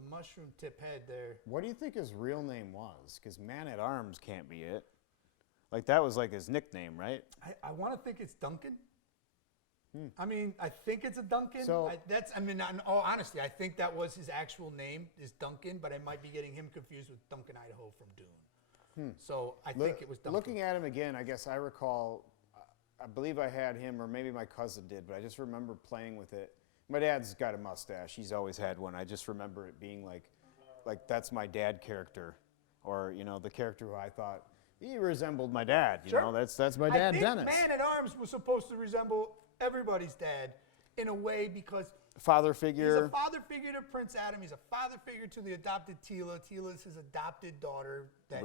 mushroom tip head there? What do you think his real name was? Because Man at Arms can't be it. Like, that was like his nickname, right? I want to think it's Duncan. I mean, I think it's a Duncan. So, in all honesty, I think that was his actual name is Duncan, but I might be getting him confused with Duncan Idaho from Dune. So I think it was Duncan. Looking at him again, I guess I recall, I believe I had him, or maybe my cousin did, but I just remember playing with it. My dad's got a mustache. He's always had one. I just remember it being like that's my dad character, or, the character who I thought he resembled my dad. You know, that's my dad, Dennis. Man at Arms was supposed to resemble everybody's dad in a way because father figure. He's a father figure to Prince Adam. He's a father figure to the adopted Teela. Teela's his adopted daughter that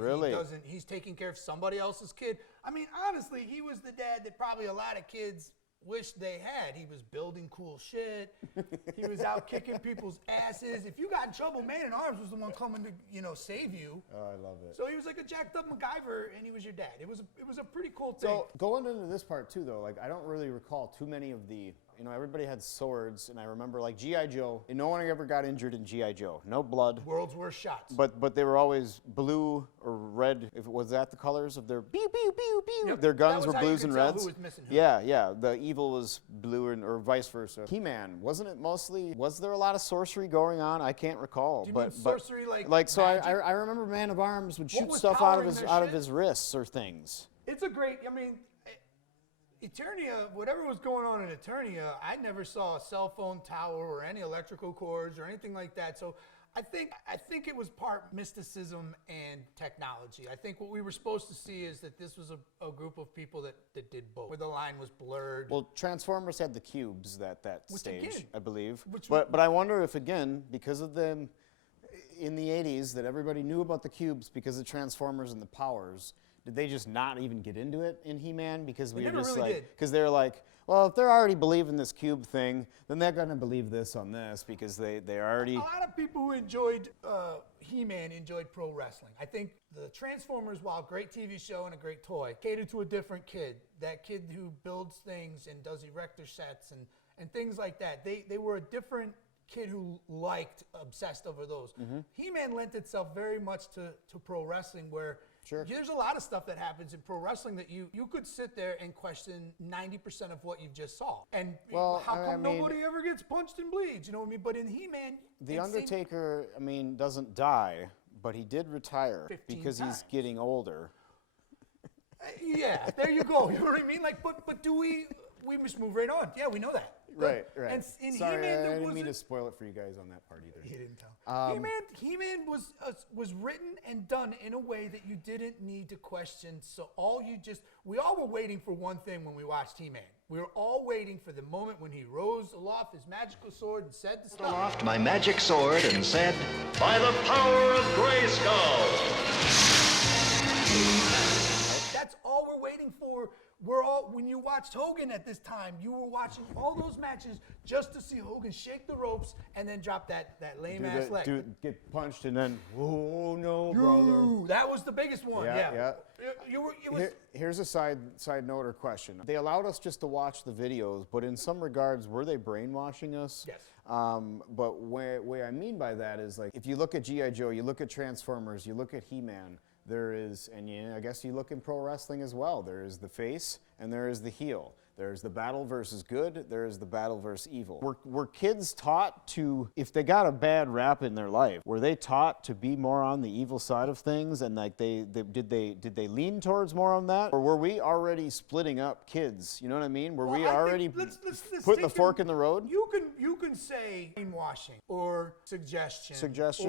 he's taking care of somebody else's kid. I mean, honestly, he was the dad that probably a lot of kids wish they had. He was building cool shit. He was out kicking people's asses. If you got in trouble, Man at Arms was the one coming to save you. Oh, I love it. So he was like a jacked up MacGyver, and he was your dad. It was a pretty cool thing. So going into this part too, though, like I don't really recall too many of the. Everybody had swords, and I remember like G.I. Joe, and no one ever got injured in G.I. Joe. No blood. World's worst shots. But they were always blue or red. If was that the colors of their pew pew pew pew. Yep. Their guns were blues and reds. Who was missing who. Yeah. The evil was blue or vice versa. He-Man, wasn't it mostly? Was there a lot of sorcery going on? I can't recall. Do you mean sorcery like so? I remember Man of Arms would shoot stuff out of his wrists or things. It's a great. I mean. Eternia, whatever was going on in Eternia, I never saw a cell phone tower or any electrical cords or anything like that. So I think it was part mysticism and technology. I think what we were supposed to see is that this was a group of people that did both, where the line was blurred. Well, Transformers had the cubes that Which stage, again, I believe. which But I wonder if, again, because of them in the 80s, that everybody knew about the cubes because of Transformers and the powers, did they just not even get into it in He-Man? Because we They were never just really like, did. because they're like, well, if they're already believing this cube thing, then they're going to believe this on this because they already. A lot of people who enjoyed He-Man enjoyed pro wrestling. I think the Transformers, while a great TV show and a great toy, catered to a different kid. That kid who builds things and does erector sets and things like that. They were a different kid who obsessed over those. He-Man lent itself very much to pro wrestling, where there's a lot of stuff that happens in pro wrestling that you could sit there and question 90% of what you just saw. And how come nobody ever gets punched and bleeds? You know what I mean? But in He-Man, The Undertaker, doesn't die, but he did retire 15 because he's times. getting older. Yeah, there you go. You know what I mean? Like, but do we just move right on? Yeah, we know that. Right. And in Sorry, He-Man, I there didn't mean to wasn't. spoil it for you guys on that part either. He didn't tell. He-Man was written and done in a way that you didn't need to question. So we all were waiting for one thing when we watched He-Man. We were all waiting for the moment when he rose aloft his magical sword and said the stuff. Aloft my magic sword and said, by the power of Grayskull. That's all we're waiting for. When you watched Hogan at this time, you were watching all those matches just to see Hogan shake the ropes and then drop that lame ass leg. Get punched and then, oh no, brother. Ooh, that was the biggest one. Yeah. It was. Here's a side note or question. They allowed us just to watch the videos, but in some regards, were they brainwashing us? Yes. But way I mean by that is, like, if you look at G.I. Joe, you look at Transformers, you look at He-Man, there is, and I guess you look in pro wrestling as well, there is the face and there is the heel. There's the battle versus good, there's the battle versus evil. Were kids taught to, if they got a bad rap in their life, were they taught to be more on the evil side of things, and like did they lean towards more on that? Or were we already splitting up kids? You know what I mean? Were we already let's putting the take fork in the road? You can say brainwashing or suggestion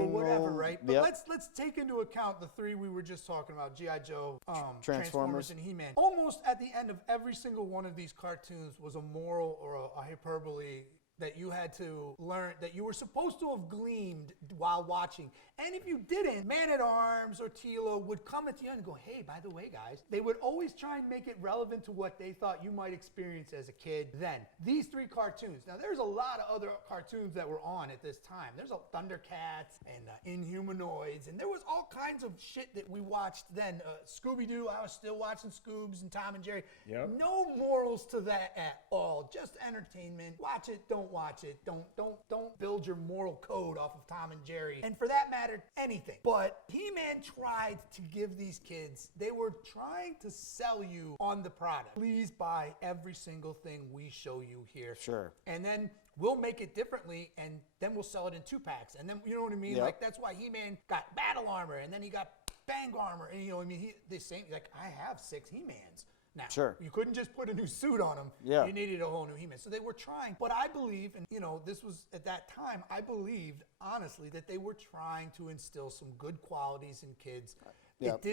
or whatever, right? But let's take into account the three we were just talking about: G.I. Joe, Transformers, and He-Man. Almost at the end of every single one of these cartoons was a moral or a hyperbole that you had to learn, that you were supposed to have gleaned while watching. And if you didn't, Man-at-Arms or Tilo would come at the end and go, hey, by the way, guys, they would always try and make it relevant to what they thought you might experience as a kid then. These three cartoons. Now, there's a lot of other cartoons that were on at this time. There's a Thundercats and Inhumanoids, and there was all kinds of shit that we watched then. Scooby-Doo, I was still watching Scoobs and Tom and Jerry. Yep. No morals to that at all. Just entertainment. Watch it, don't watch it. Don't build your moral code off of Tom and Jerry. And for that matter, anything. But He-Man tried to give these kids, they were trying to sell you on the product. Please buy every single thing we show you here. Sure. And then we'll make it differently, and then we'll sell it in 2-packs. And then, you know what I mean? Yep. Like, that's why He-Man got battle armor, and then he got bang armor. And, you know what I mean? I have 6 He-Mans. Now, Sure. you couldn't just put a new suit on him. Yeah. You needed a whole new He-Man. So they were trying. But I believe, and this was at that time, I believed, honestly, that they were trying to instill some good qualities in kids. Yep.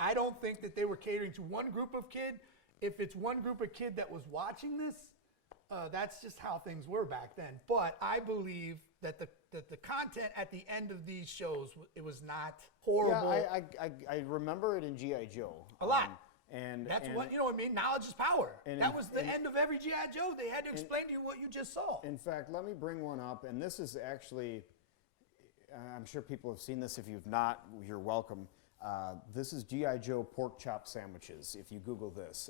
I don't think that they were catering to one group of kid. If it's one group of kid that was watching this, that's just how things were back then. But I believe that the content at the end of these shows, it was not horrible. Yeah, I remember it in G.I. Joe. A lot. And What, you know what I mean? Knowledge is power. And that was the end of every G.I. Joe. They had to explain to you what you just saw. In fact, let me bring one up, and this is actually, I'm sure people have seen this. If you've not, you're welcome. This is G.I. Joe pork chop sandwiches, if you Google this.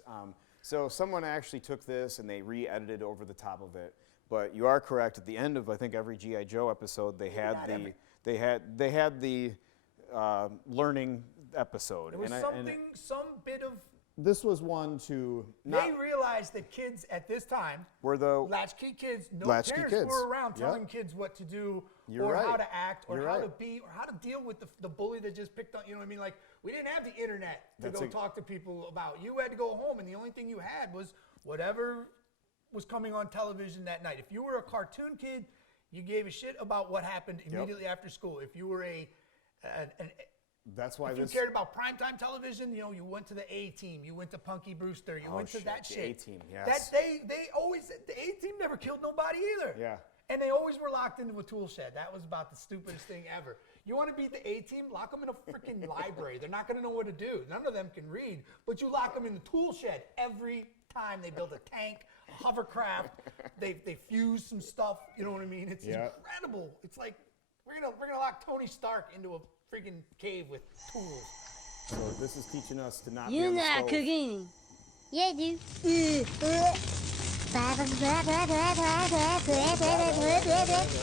So someone actually took this and they re-edited over the top of it. But you are correct. At the end of, I think, every G.I. Joe episode, they had the learning episode. It was some bit of. This was one to. They realized that kids at this time were the latchkey kids. No latchkey parents kids. were around telling Yep. kids what to do, You're or right. how to act, or You're how right. to be, or how to deal with the bully that just picked on. You know what I mean? Like, we didn't have the internet to That's go a- talk to people about. You had to go home, and the only thing you had was whatever was coming on television that night. If you were a cartoon kid, You gave a shit about what happened immediately after school. If you were That's why if you cared about primetime television, you know, you went to the A-Team, you went to Punky Brewster, you went to that shit. The A-Team, yes. That they always, the A-Team never killed nobody either. Yeah. And they always were locked into a tool shed. That was about the stupidest thing ever. You want to beat the A-Team? Lock them in a freaking library. They're not going to know what to do. None of them can read, but you lock them in the tool shed every time. They build a tank, a hovercraft. They fuse some stuff. You know what I mean? It's incredible. It's like we're gonna lock Tony Stark into a freaking cave with tools. So this is teaching us to not You're be on the not stove. cooking. Yeah, dude.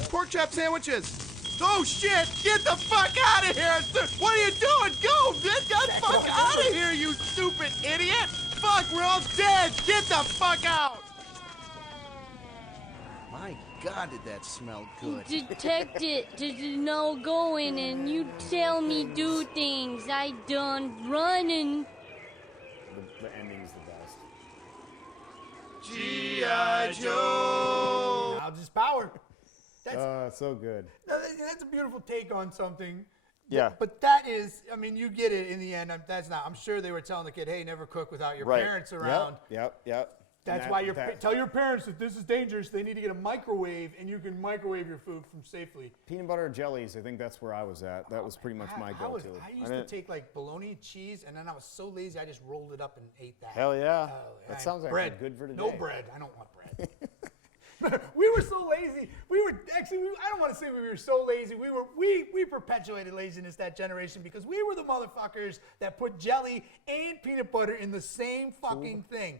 Pork chop sandwiches. Oh shit! Get the fuck out of here! What are you doing? Go! Get the fuck out of here, you stupid idiot! Fuck, we're all dead! Get the fuck out! My God, did that smell good? Detect it. There's no going and you tell me do things. I done running. The ending's the best. G.I. Joe! Now just power. That's So good. that's a beautiful take on something. Yeah. But that is, I mean, you get it in the end. That's not. I'm sure they were telling the kid, "Hey, never cook without your parents around." Yep. That's why tell your parents that this is dangerous. They need to get a microwave, and you can microwave your food from safely. Peanut butter jellies, I think that's where I was at. That was pretty much my go-to. I used to take like bologna cheese, and then I was so lazy, I just rolled it up and ate that. Hell yeah. And That sounds like bread. good for today. No bread. I don't want bread. We were so lazy. I don't want to say we were so lazy. We perpetuated laziness that generation because we were the motherfuckers that put jelly and peanut butter in the same fucking thing.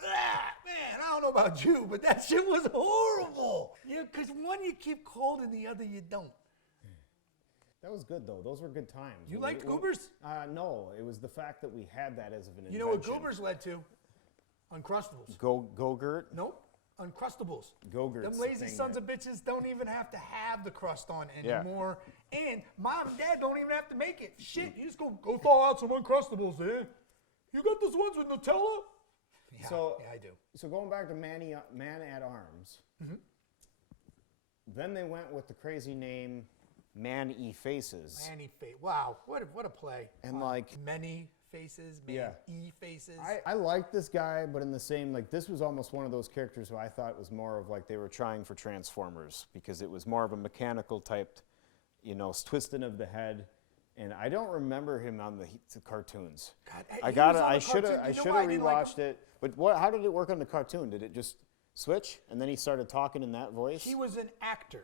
Man, I don't know about you, but that shit was horrible. Yeah, because one you keep cold and the other you don't. That was good though. Those were good times. You liked Goobers? No, it was the fact that we had that as of an invention. You know what Goobers led to? Uncrustables. Go-Gurt? Nope. Uncrustables. Go-Gurt's Them the lazy thing sons that- of bitches don't even have to have the crust on Yeah. anymore. And mom and dad don't even have to make it. Shit, you just go thaw out some Uncrustables, eh? You got those ones with Nutella? Yeah, yeah, I do. So going back to Man at Arms, then they went with the crazy name Man-E Faces. Manny face. Wow, what a play. And like, Many faces, faces. I liked this guy, but in the same, like, this was almost one of those characters who I thought was more of like they were trying for Transformers because it was more of a mechanical type, you know, twisting of the head. And I don't remember him on the cartoons. God, I should have rewatched it. But how did it work on the cartoon? Did it just switch and then he started talking in that voice? He was an actor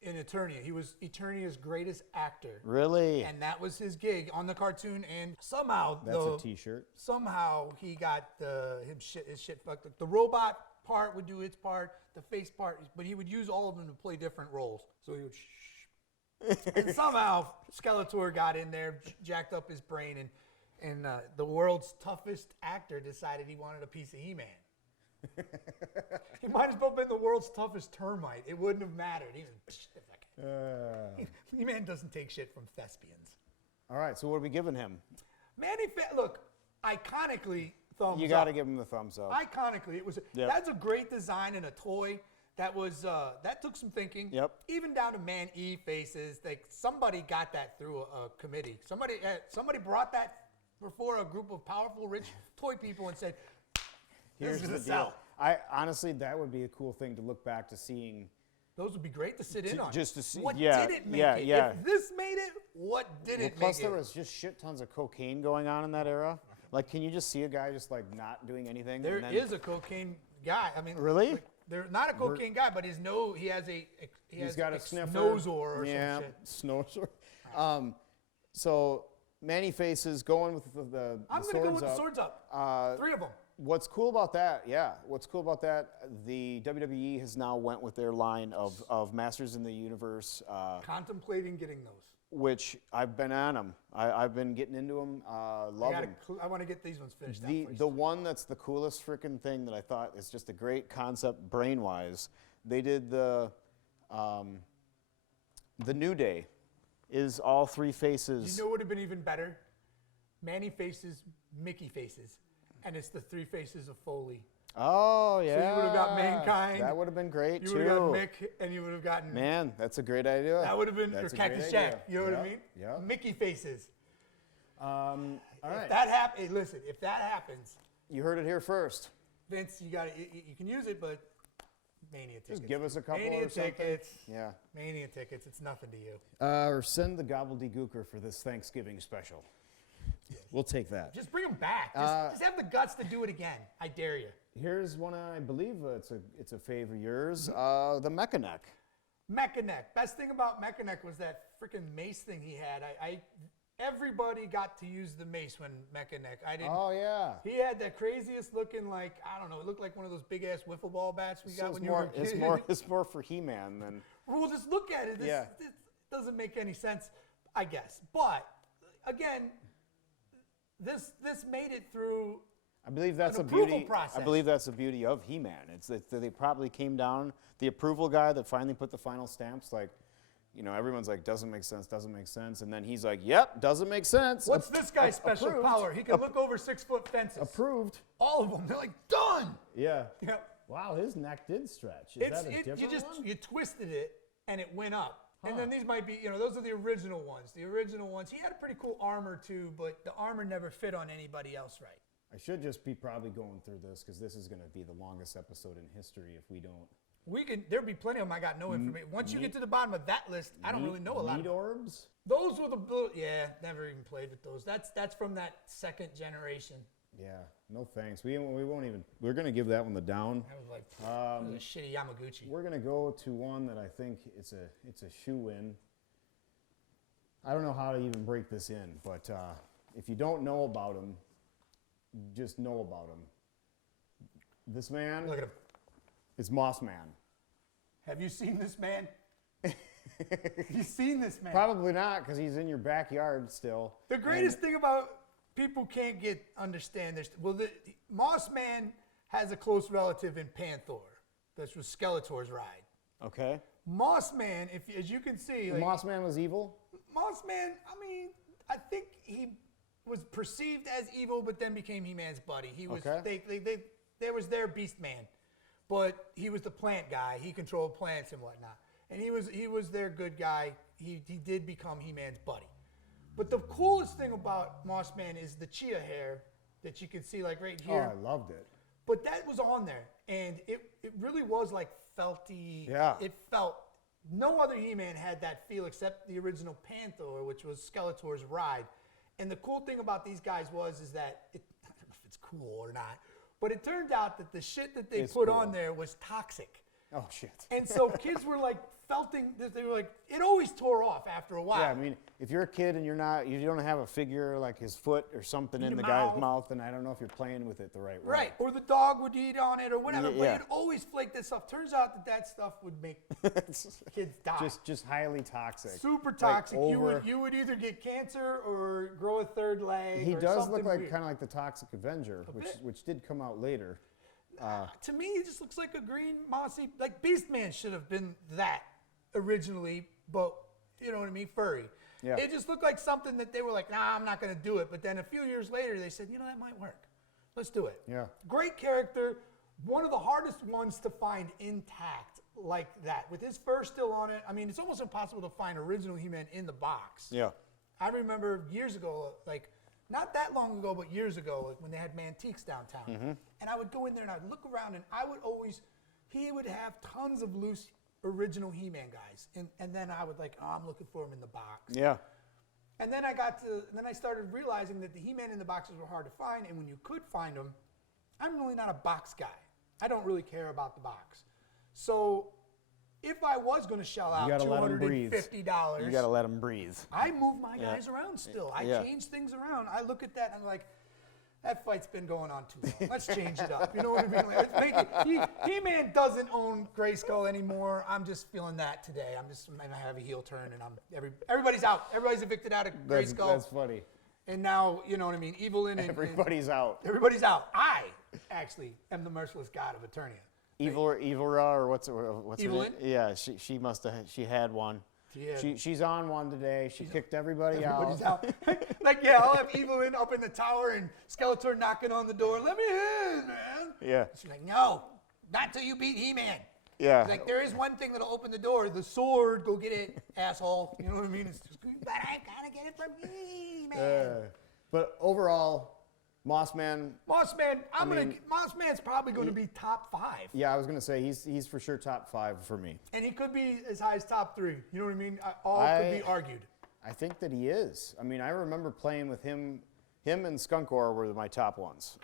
in Eternia. He was Eternia's greatest actor. Really? And that was his gig on the cartoon. And somehow, That's a T-shirt. Somehow he got his shit fucked up. The robot part would do its part, the face part, but he would use all of them to play different roles. So he would and somehow Skeletor got in there, jacked up his brain, and the world's toughest actor decided he wanted a piece of He-Man. He might as well have been the world's toughest termite. It wouldn't have mattered. He-Man doesn't take shit from thespians. All right, so what are we giving him? Look, iconically, thumbs up. You got to give him the thumbs up. Iconically, it was. Yep. That's a great design in a toy. That was that took some thinking. Yep. Even down to Man-E faces. Like somebody got that through a committee. Somebody brought that before a group of powerful, rich toy people and said, "This is gonna sell." I honestly, that would be a cool thing to look back to seeing. Those would be great to sit in on. Just to see. What yeah, did it make yeah, it? Yeah. If this made it, what did it Plus, make there it? was just shit tons of cocaine going on in that era. Like, can you just see a guy just like not doing anything? There and then, is a cocaine guy. I mean, Really? like, they're not a cocaine guy, but his nose. He's got a sniffer. Snozor or some shit. Snozor. So Manny Faces going with the I'm swords gonna go with up. the swords up. 3 of them. What's cool about that? The WWE has now went with their line of Masters in the Universe, Contemplating getting those. which I've been on them. I've been getting into them. Love them. I want to get these ones finished. The one that's the coolest freaking thing that I thought is just a great concept brain-wise, they did the New Day is all 3 faces. You know what would have been even better? Manny faces, Mickey faces. And it's the 3 faces of Foley. Oh, yeah. So you would have got Mankind. That would have been great, You too. would have gotten Mick, and you would have gotten... Man, that's a great idea. That would have been... That's Or a great Cactus idea. Jack. You know what I mean? Yeah. Mickey faces. All right. If that happens... Hey, listen, if that happens, You heard it here first. Vince, you got you can use it, but Mania tickets. Just give us a couple Mania or something. tickets. Yeah. Mania tickets. It's nothing to you. Or send the gobbledygooker for this Thanksgiving special. We'll take that. Just bring them back. Just have the guts to do it again. I dare you. Here's one I believe it's a fave of yours. The Mechaneck. Mechaneck. Best thing about Mechaneck was that freaking mace thing he had. Everybody got to use the mace when Mechaneck. I didn't. Oh yeah. He had the craziest looking, like, I don't know, it looked like one of those big ass wiffle ball bats we got when you were a kid. It's more for He-Man than. Well, just look at it. This doesn't make any sense, I guess. But again, this made it through. I believe that's an the beauty. approval process. I believe that's the beauty of He-Man. It's that they probably came down. The approval guy that finally put the final stamps, like, you know, everyone's like, doesn't make sense, and then he's like, yep, doesn't make sense. What's this guy's special approved. power? He can look over 6-foot fences. Approved. All of them. They're like, done. Yeah. Yep. Wow, his neck did stretch. Is that a different one? You twisted it and it went up. And then these might be, you know, those are the original ones. The original ones. He had a pretty cool armor too, but the armor never fit on anybody else right. I should just be probably going through this because this is going to be the longest episode in history if we don't. There'd be plenty of them I got no information. Once you get to the bottom of that list, I don't really know a lot. Meat orbs? Those were never even played with those. That's from that second generation. Yeah, no thanks. We won't even. We're going to give that one the down. I was like, that was a shitty Yamaguchi. We're going to go to one that I think it's a shoe-in. I don't know how to even break this in, but if you don't know about him, just know about him. This man Look at him. is Moss Man. Have you seen this man? Have you seen this man? Probably not, because he's in your backyard still. The greatest thing about people can't understand this. Well, the Moss Man has a close relative in Panther. This was Skeletor's ride. Okay. Moss Man, as you can see, like, Moss Man was evil? Moss Man, I mean, I think he was perceived as evil, but then became He-Man's buddy. He was there was their Beast Man, but he was the plant guy. He controlled plants and whatnot, and he was their good guy. He did become He-Man's buddy. But the coolest thing about Moss Man is the chia hair that you can see, like right here. Oh, I loved it. But that was on there, and it really was like felty. Yeah. It felt. No other He-Man had that feel except the original Panther, which was Skeletor's ride. And the cool thing about these guys is that, I don't know if it's cool or not, but it turned out that the shit that they put on there was toxic. Oh, shit. And so kids were like felting this. They were like, it always tore off after a while. Yeah, I mean, if you're a kid and you don't have a figure like his foot or something in the mouth. guy's mouth, then I don't know if you're playing with it the right way. Right, or the dog would eat on it or whatever, Yeah. but it always flaked this stuff. Turns out that stuff would make kids die. Just highly toxic. Super Like toxic. over- You would either get cancer or grow a third leg. He or does something look like weird. kind of like the Toxic Avenger, which did come out later. To me, he just looks like a green mossy. Like Beastman should have been that originally, but you know what I mean, furry. Yeah. It just looked like something that they were like, nah, I'm not going to do it. But then a few years later, they said, you know, that might work. Let's do it. Yeah. Great character. One of the hardest ones to find intact like that. With his fur still on it, I mean, it's almost impossible to find original He-Man in the box. Yeah. I remember years ago, like not that long ago, but years ago, like when they had Mantiques downtown. Mm-hmm. And I would go in there and I'd look around and he would have tons of loose original He-Man guys. And then I would I'm looking for him in the box. Yeah. And then I started realizing that the He-Man in the boxes were hard to find. And when you could find them, I'm really not a box guy. I don't really care about the box. So if I was going to shell out $250, You got to let him breathe. I move my guys around still. I change things around. I look at that and I'm like, that fight's been going on too long. Let's change it up. You know what I mean? Let's make it. He-Man doesn't own Grayskull anymore. I'm just feeling that today. I'm going to have a heel turn and everybody's out. Everybody's evicted out of Grayskull. That's funny. And now, you know what I mean? Evelyn and Everybody's out. Everybody's out. I actually am the merciless god of Eternia. Evilra or what's her Evelyn? name? Yeah, she must have. She had one. Yeah. She's on one today. She kicked everybody Everybody's out. out. Like, yeah, I'll have Evelyn up in the tower and Skeletor knocking on the door. Let me in, man. Yeah. She's like, no, not till you beat He-Man. Yeah. She's like, there is one thing that'll open the door. The sword. Go get it, asshole. You know what I mean? It's just, but I gotta get it from He-Man. But overall, Mossman. Mossman's probably going to be top 5. Yeah, I was gonna say he's for sure top 5 for me. And he could be as high as top 3. You know what I mean? All could be argued. I think that he is. I mean, I remember playing with him. Him and Skunkor were my top ones.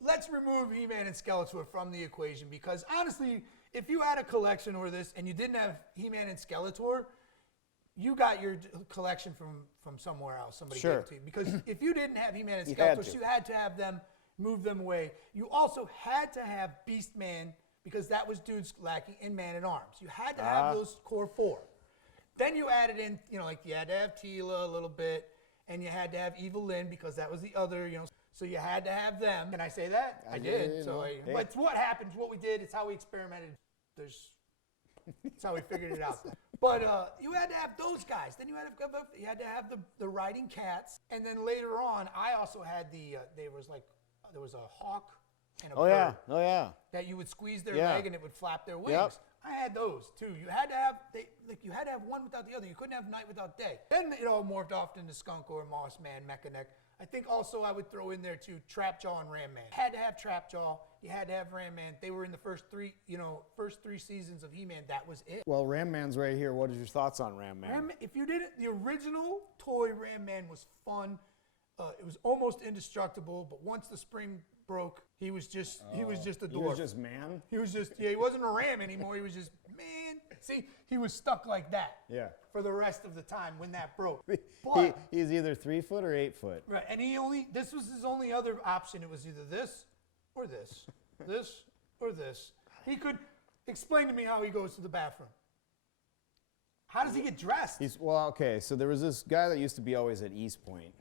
Let's remove He-Man and Skeletor from the equation, because honestly, if you had a collection or this and you didn't have He-Man and Skeletor, you got your collection from somewhere else. Somebody gave it to you. Because if you didn't have He-Man and Skeletor, you had to have them, move them away. You also had to have Beastman, because that was dudes lacking in Man-at-Arms. You had to have those core 4. Then you added in, you had to have Teela a little bit, and you had to have Evelyn, because that was the other, so you had to have them. Can I say that? I did. But what happened, what we did, it's how we experimented. It's how we figured it out. But you had to have those guys. Then you had to have the riding cats. And then later on, I also had there was a hawk and a bird. Oh yeah. That you would squeeze their leg and it would flap their wings. Yep. I had those too. You had to have one without the other. You couldn't have night without day. Then it all morphed off into Skunkor, Mossman, Mechaneck. I think also I would throw in there too Trapjaw and Ram Man. Had to have Trapjaw. You had to have Ram Man. They were in the first three seasons of He-Man. That was it. Well, Ram Man's right here. What is your thoughts on Ram Man? If you didn't, the original toy Ram Man was fun. It was almost indestructible, but once the spring broke, he was just a dwarf. He was just man? He wasn't a ram anymore. He was just man. See, he was stuck like that. Yeah. For the rest of the time when that broke. But, he's either 3 foot or 8 foot. Right, and this was his only other option. It was either this or this, this or this. He could explain to me how he goes to the bathroom. How does he get dressed? So there was this guy that used to be always at East Point.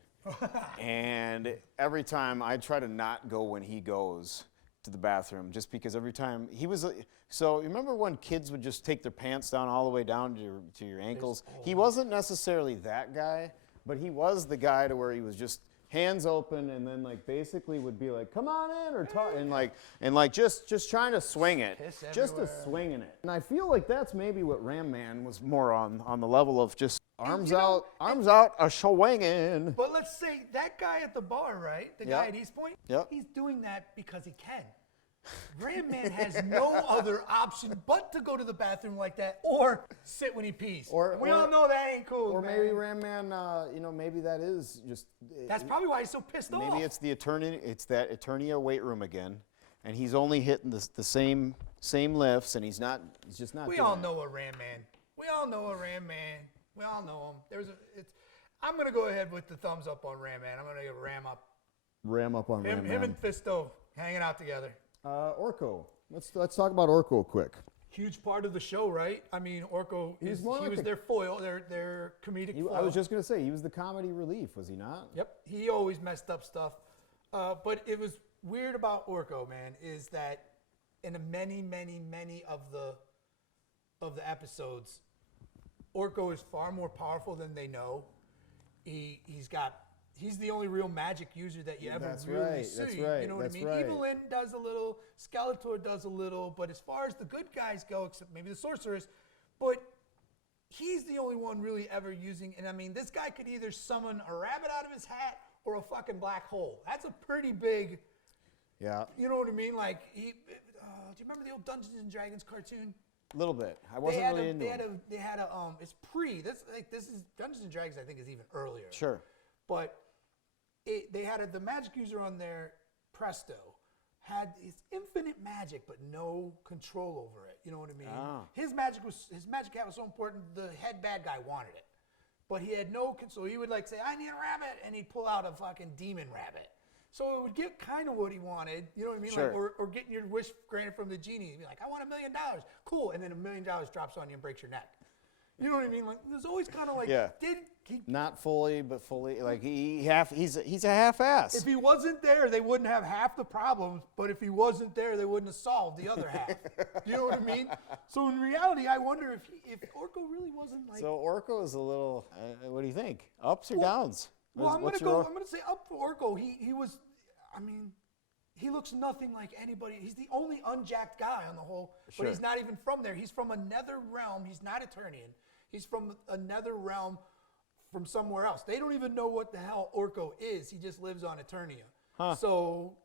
And every time I try to not go when he goes to the bathroom, just because every time he was. So you remember when kids would just take their pants down all the way down to your ankles? He wasn't necessarily that guy, but he was the guy to where he was just hands open and then basically would be like, "Come on in," or talk and just trying to swing it, just a swinging it. And I feel like that's maybe what Ram Man was more on the level of just. Arms out, a swinging. But let's say that guy at the bar, right? The guy at East Point? Yep. He's doing that because he can. Ram Man has no other option but to go to the bathroom like that or sit when he pees. We all know that ain't cool. Or maybe Ram Man, maybe that is just. That's probably why he's so pissed off. Maybe it's it's that Eternia weight room again, and he's only hitting the same lifts, and he's just not. We all know a Ram Man. We all know him. I'm going to go ahead with the thumbs up on Ram Man. I'm going to give Ram up. Ram up on Ram Man. Him and Fisto hanging out together. Orko. Let's talk about Orko quick. Huge part of the show, right? I mean, Orko, he was their foil, their comedic foil. I was just going to say, he was the comedy relief, was he not? Yep. He always messed up stuff. But it was weird about Orko, man, is that in many, many, many of the episodes, Orko is far more powerful than they know. He's the only real magic user that you ever really see. That's right. You know what I mean? Evelyn does a little, Skeletor does a little, but as far as the good guys go, except maybe the sorceress, but he's the only one really ever using. And I mean, this guy could either summon a rabbit out of his hat or a fucking black hole. That's a pretty big. Yeah. You know what I mean? Like, do you remember the old Dungeons and Dragons cartoon? A little bit. I wasn't really into it. They had it's this is Dungeons and Dragons, I think, is even earlier. Sure. But they had the magic user on there, Presto, had this infinite magic but no control over it. You know what I mean? His magic hat was so important, the head bad guy wanted it. But he had no control. He would say, "I need a rabbit," and he'd pull out a fucking demon rabbit. So it would get kind of what he wanted, you know what I mean? Sure. Or getting your wish granted from the genie. He'd be like, "I want $1 million." Cool. And then $1 million drops on you and breaks your neck. You know what I mean? There's always kind of Not fully, but fully. Like he's a half-ass. If he wasn't there, they wouldn't have half the problems. But if he wasn't there, they wouldn't have solved the other half. You know what I mean? So in reality, I wonder if Orko really wasn't like. So Orko is a little. What do you think? Ups or downs? Well, I'm gonna say up for Orko. He was. I mean, he looks nothing like anybody. He's the only unjacked guy on the whole. Sure. But he's not even from there. He's from another realm. He's not Eternian. He's from another realm. From somewhere else. They don't even know what the hell Orko is. He just lives on Eternia. Huh. So,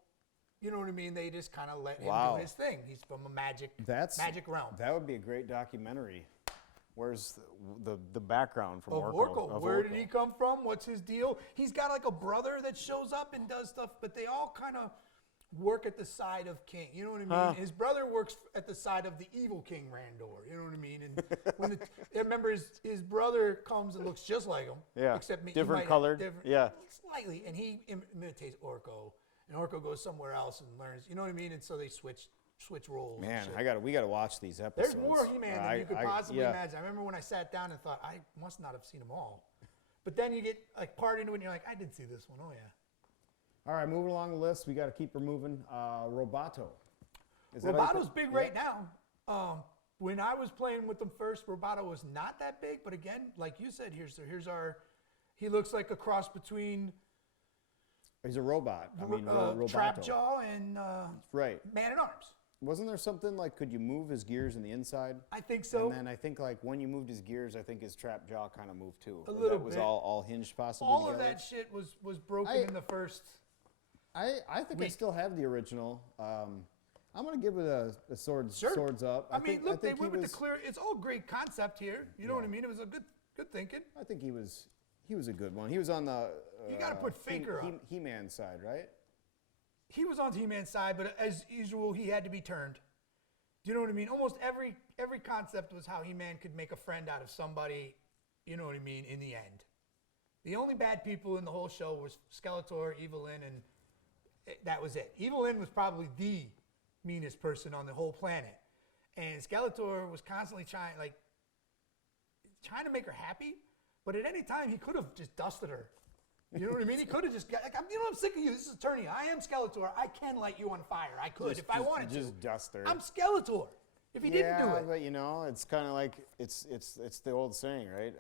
you know what I mean? They just kind of let him do his thing. He's from a magic realm. That would be a great documentary. Where's the background from Of Orko? Orko. Where did he come from? What's his deal? He's got like a brother that shows up and does stuff, but they all kind of work at the side of King. You know what I mean? Huh. His brother works at the side of the evil King Randor. You know what I mean? And when remember his brother comes and looks just like him. Yeah. Except different colored. Yeah. Slightly, and he imitates Orko, and Orko goes somewhere else and learns. You know what I mean? And so they switch roles. Man, we gotta watch these episodes. There's more He-Man than you could possibly imagine. I remember when I sat down and thought, I must not have seen them all. But then you get like part into it, and you're like, I did see this one. Oh yeah. All right, moving along the list. We got to keep her moving. Roboto. Robato's big right now. When I was playing with them first, Roboto was not that big. But again, like you said, here's our. He looks like a cross between. He's a robot. Roboto. Trapjaw and right. Man at Arms. Wasn't there something like, could you move his gears in the inside? I think so. And then I think like when you moved his gears, I think his trap jaw kind of moved too. A little that was bit. all hinged possibly All together. of that shit was broken in the first. I think I still have the original. I'm gonna give it a swords up. I mean, look, they went with the clear. It's all great concept here. You know what I mean? It was a good thinking. I think he was a good one. He was on the. You got to put Faker up. He-Man side, right? He was on He-Man's side, but as usual, he had to be turned. Do you know what I mean? Almost every concept was how He-Man could make a friend out of somebody. You know what I mean? In the end, the only bad people in the whole show was Skeletor, Evil-Lyn, and that was it. Evil-Lyn was probably the meanest person on the whole planet, and Skeletor was constantly trying to make her happy, but at any time he could have just dusted her. You know what I mean? He could have just got like, you know, I'm sick of you. This is Eternia. I am Skeletor. I can light you on fire. I could if I wanted to. Just dust her. I'm Skeletor. If he didn't do it, but you know, it's kind of like it's the old saying, right?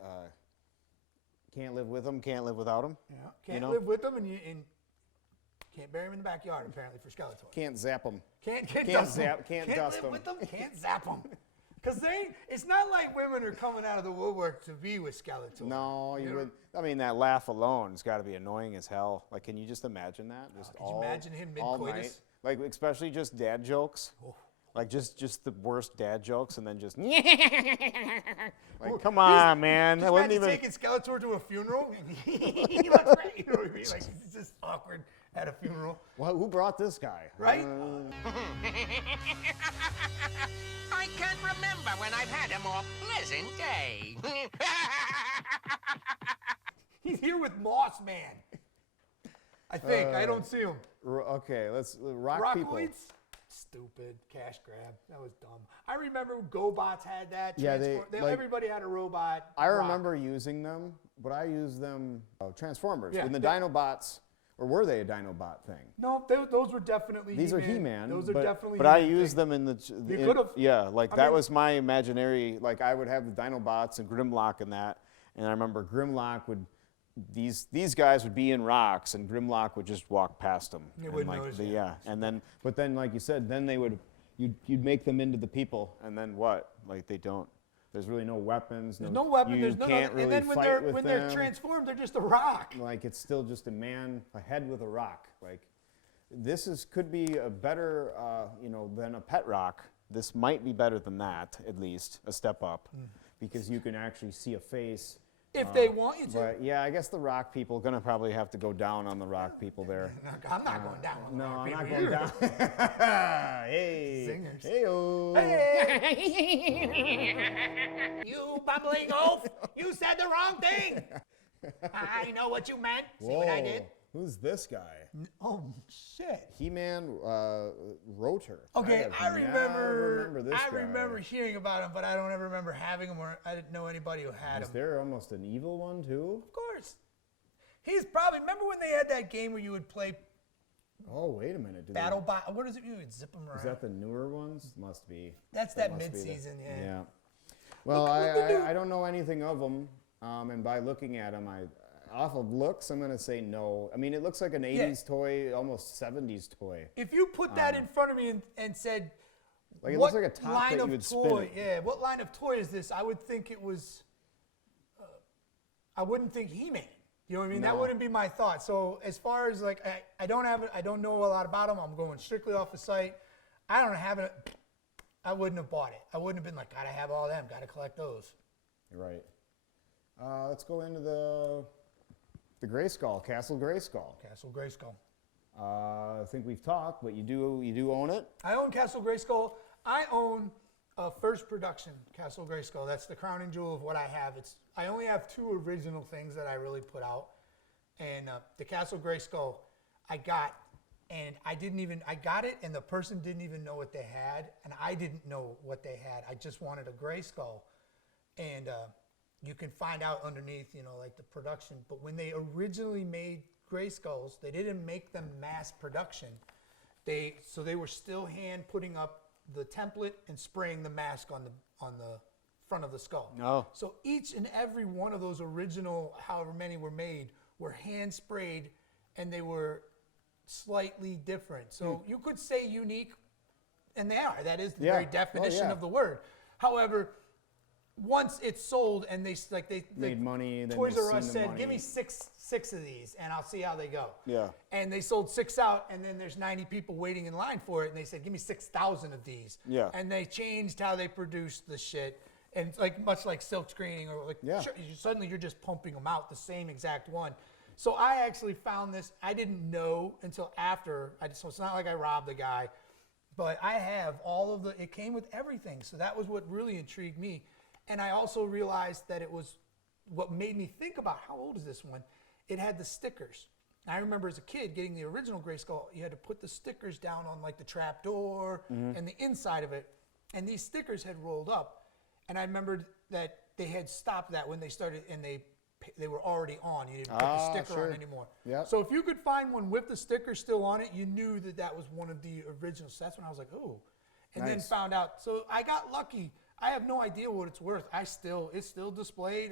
Can't live with him, can't live without him. Yeah, can't live with them, and can't bury him in the backyard. Apparently for Skeletor. Can't zap him. Can't dust him. Can't dust live him. With them. Can't zap them. Because it's not like women are coming out of the woodwork to be with Skeletor. No, you would. I mean, that laugh alone has got to be annoying as hell. Like, can you just imagine that? Just could you imagine him mid-coitus? Like, especially just dad jokes. Oh. Like, just the worst dad jokes, and then just like, come on, man. That wasn't even taking Skeletor to a funeral. He looks great. You know what I mean? Like, it's just awkward at a funeral. Well, who brought this guy? Right? I can't remember when I've had a more pleasant day. He's here with Moss Man. I think. I don't see him. Okay, let's rock people. Rockoids? Stupid. Cash grab. That was dumb. I remember GoBots had that. Yeah, everybody had a robot. I remember using them, but I used them Transformers. Yeah, When the Dinobots, or were they a Dinobot thing? No, those were definitely These He-Man. are He-Man. Those are definitely But I He-Man used things. them in the. You could have. Yeah, like that was my imaginary. Like I would have the Dinobots and Grimlock and that, and I remember Grimlock would. These guys would be in rocks, and Grimlock would just walk past them. They wouldn't notice you. Yeah, but then, like you said, then they would. You'd make them into the people, and then what? Like they don't. There's really no weapons. There's no weapon. There's no. Can't really and then when they're transformed, they're just a rock. Like it's still just a head with a rock. Like this could be a better, than a pet rock. This might be better than that, at least a step up, because you can actually see a face. If they want you to. But yeah, I guess the rock people are gonna probably have to go down on the rock people there. I'm not going down on the rock people. I'm not going down. Hey. Singers. Hey-o. Hey! You bumbling oaf! You said the wrong thing! I know what you meant. See what I did? Who's this guy? Oh shit. He-Man Rotor. Okay, I remember this guy. remember hearing about him, but I don't ever remember having him, or I didn't know anybody who had Is him. there almost an evil one too? Of course. He's probably, remember when they had that game where you would play Oh, wait a minute. Battle Bot? What is it? You would zip them around. Is that the newer ones? Must be. That's that must be mid-season, yeah. Yeah. Well, Look, I don't know anything of them, and by looking at them, off of looks, I'm gonna say no. I mean, it looks like an '80s toy, almost '70s toy. If you put that in front of me and said, Like it what looks like a top line that of you would toy? spin. Yeah, what line of toy is this? I would think it was. I wouldn't think He-Man. You know what I mean? That No. wouldn't be my thought. So as far as like, I don't know a lot about them. I'm going strictly off the site. I don't have it. I wouldn't have bought it. I wouldn't have been like, gotta have all them. Gotta collect those. Right. Let's go into the Grayskull, Castle Grayskull. Castle Grayskull. I think we've talked, but you do own it. I own Castle Grayskull. I own a first production Castle Grayskull. That's the crowning jewel of what I have. I only have 2 original things that I really put out, and the Castle Grayskull I got, and I got it, and the person didn't even know what they had, and I didn't know what they had. I just wanted a Grayskull, and you can find out underneath, like the production. But when they originally made Grayskulls, they didn't make them mass production. So they were still hand putting up the template and spraying the mask on the front of the skull. Oh. So each and every one of those original, however many were made, were hand sprayed, and they were slightly different. So you could say unique, and they are. That is the Yeah. very definition yeah. of the word. However, once it's sold and they Made money, then Toys you've R Us seen the said, money. give me six of these and I'll see how they go. Yeah. And they sold 6 out, and then there's 90 people waiting in line for it, and they said, give me 6,000 of these. Yeah. And they changed how they produced the shit, and it's like much like silk screening, or like Yeah. suddenly you're just pumping them out, the same exact one. So I actually found this. I didn't know until after. So it's not like I robbed the guy, but I have all of it came with everything. So that was what really intrigued me. And I also realized that it was what made me think about how old is this one. It had the stickers. I remember as a kid getting the original Grayskull, you had to put the stickers down on like the trap door and the inside of it. And these stickers had rolled up. And I remembered that they had stopped that when they started, and they were already on. You didn't put the sticker on anymore. Yep. So if you could find one with the sticker still on it, you knew that that was one of the originals. So that's when I was like, oh. And then Nice. found out. So I got lucky. I have no idea what it's worth. It's still displayed.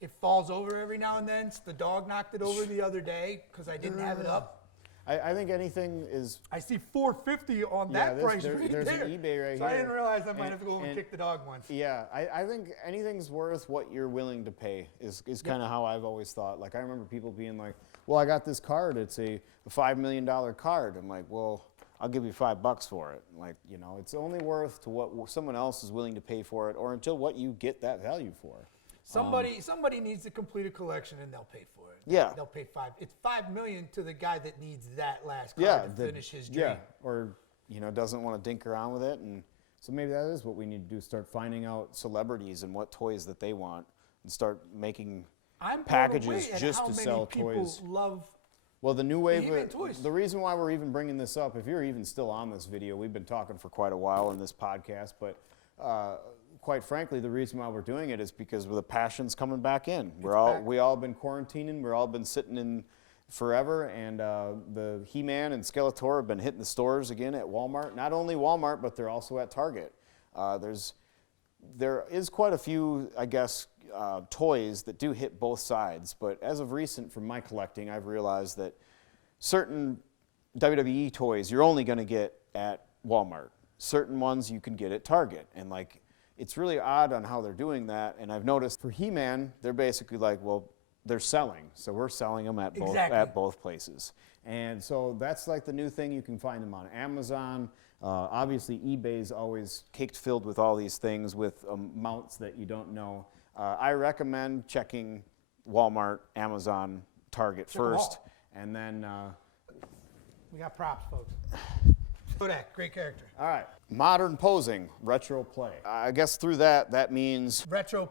It falls over every now and then. The dog knocked it over the other day because I didn't have it up. I think anything is. I see $450 on Yeah, that price there's right an there. eBay right so I here. didn't realize I might And- have to go over and and- kick the dog once. Yeah, I think anything's worth what you're willing to pay is kind of how I've always thought. Like I remember people being like, "Well, I got this card. It's a $5 million card." I'm like, "Well, I'll give you $5 for it." Like, it's only worth to what someone else is willing to pay for it, or until what you get that value for. Somebody needs to complete a collection, and they'll pay for it. Yeah. They'll pay It's $5 million to the guy that needs that last card to finish his dream. Yeah, or doesn't want to dink around with it, and so maybe that is what we need to do: start finding out celebrities and what toys that they want, and start making I'm blown packages away at just how to many sell people toys. love. Well, the new wave, He-Man toys. the reason why we're even bringing this up, if you're even still on this video, we've been talking for quite a while in this podcast, but quite frankly, the reason why we're doing it is because the passion's coming back in. We all been quarantining, we're all been sitting in forever, and the He-Man and Skeletor have been hitting the stores again at Walmart. Not only Walmart, but they're also at Target. There is quite a few, I guess, toys that do hit both sides, but as of recent, from my collecting, I've realized that certain WWE toys you're only going to get at Walmart. Certain ones you can get at Target, and it's really odd on how they're doing that. And I've noticed for He-Man, they're basically like, well, they're selling, so we're selling them at both places. And so that's like the new thing. You can find them on Amazon. Obviously, eBay's always caked filled with all these things with amounts that you don't know. I recommend checking Walmart, Amazon, Target Check 'em first, all. and then We got props, folks. Zodak, great character. All right. Modern posing, retro play. I guess through that means Retro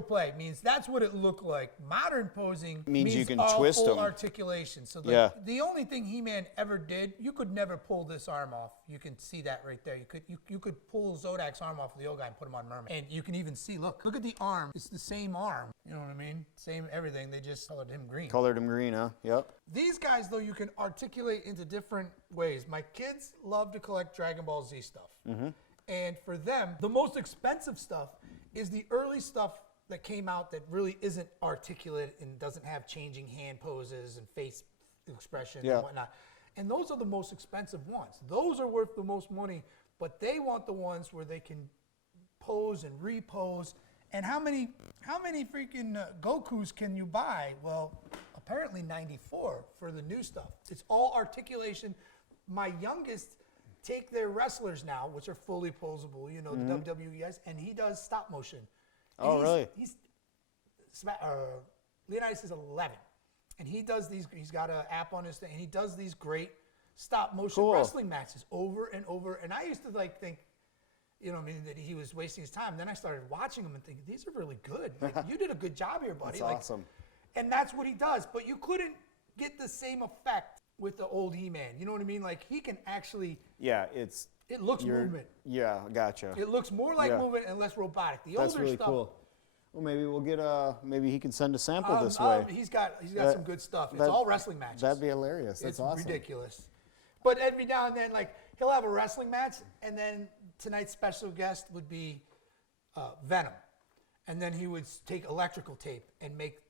play means that's what it looked like. Modern posing means you can all twist full them. articulation. So the only thing He-Man ever did, you could never pull this arm off. You can see that right there. You could pull Zodak's arm off of the old guy and put him on Merman. And you can even see, look at the arm. It's the same arm. You know what I mean? Same everything. They just colored him green. Colored him green, huh? Yep. These guys, though, you can articulate into different ways. My kids love to collect Dragon Ball Z stuff. And for them, the most expensive stuff is the early stuff that came out that really isn't articulate and doesn't have changing hand poses and face expression and whatnot. And those are the most expensive ones. Those are worth the most money, but they want the ones where they can pose and repose. And how many freaking Gokus can you buy? Well, apparently 94 for the new stuff. It's all articulation. My youngest take their wrestlers now, which are fully posable, you know, the WWE guys, and he does stop motion. And really? Leonidas is 11, and he does these. He's got an app on his thing, and he does these great stop motion wrestling matches over and over. And I used to think, you know, that he was wasting his time. Then I started watching him and thinking, these are really good. Like, you did a good job here, buddy. That's awesome. And that's what he does. But you couldn't get the same effect with the old He-Man. You know what I mean? Like, he can actually... Yeah, it looks movement. Yeah, gotcha. It looks more like movement and less robotic. The That's older really stuff, cool. Well, maybe we'll get maybe he can send a sample this way. He's got some good stuff. It's all wrestling matches. That'd be hilarious. That's it's awesome. ridiculous. But every now and then, like, he'll have a wrestling match, and then tonight's special guest would be Venom. And then he would take electrical tape and make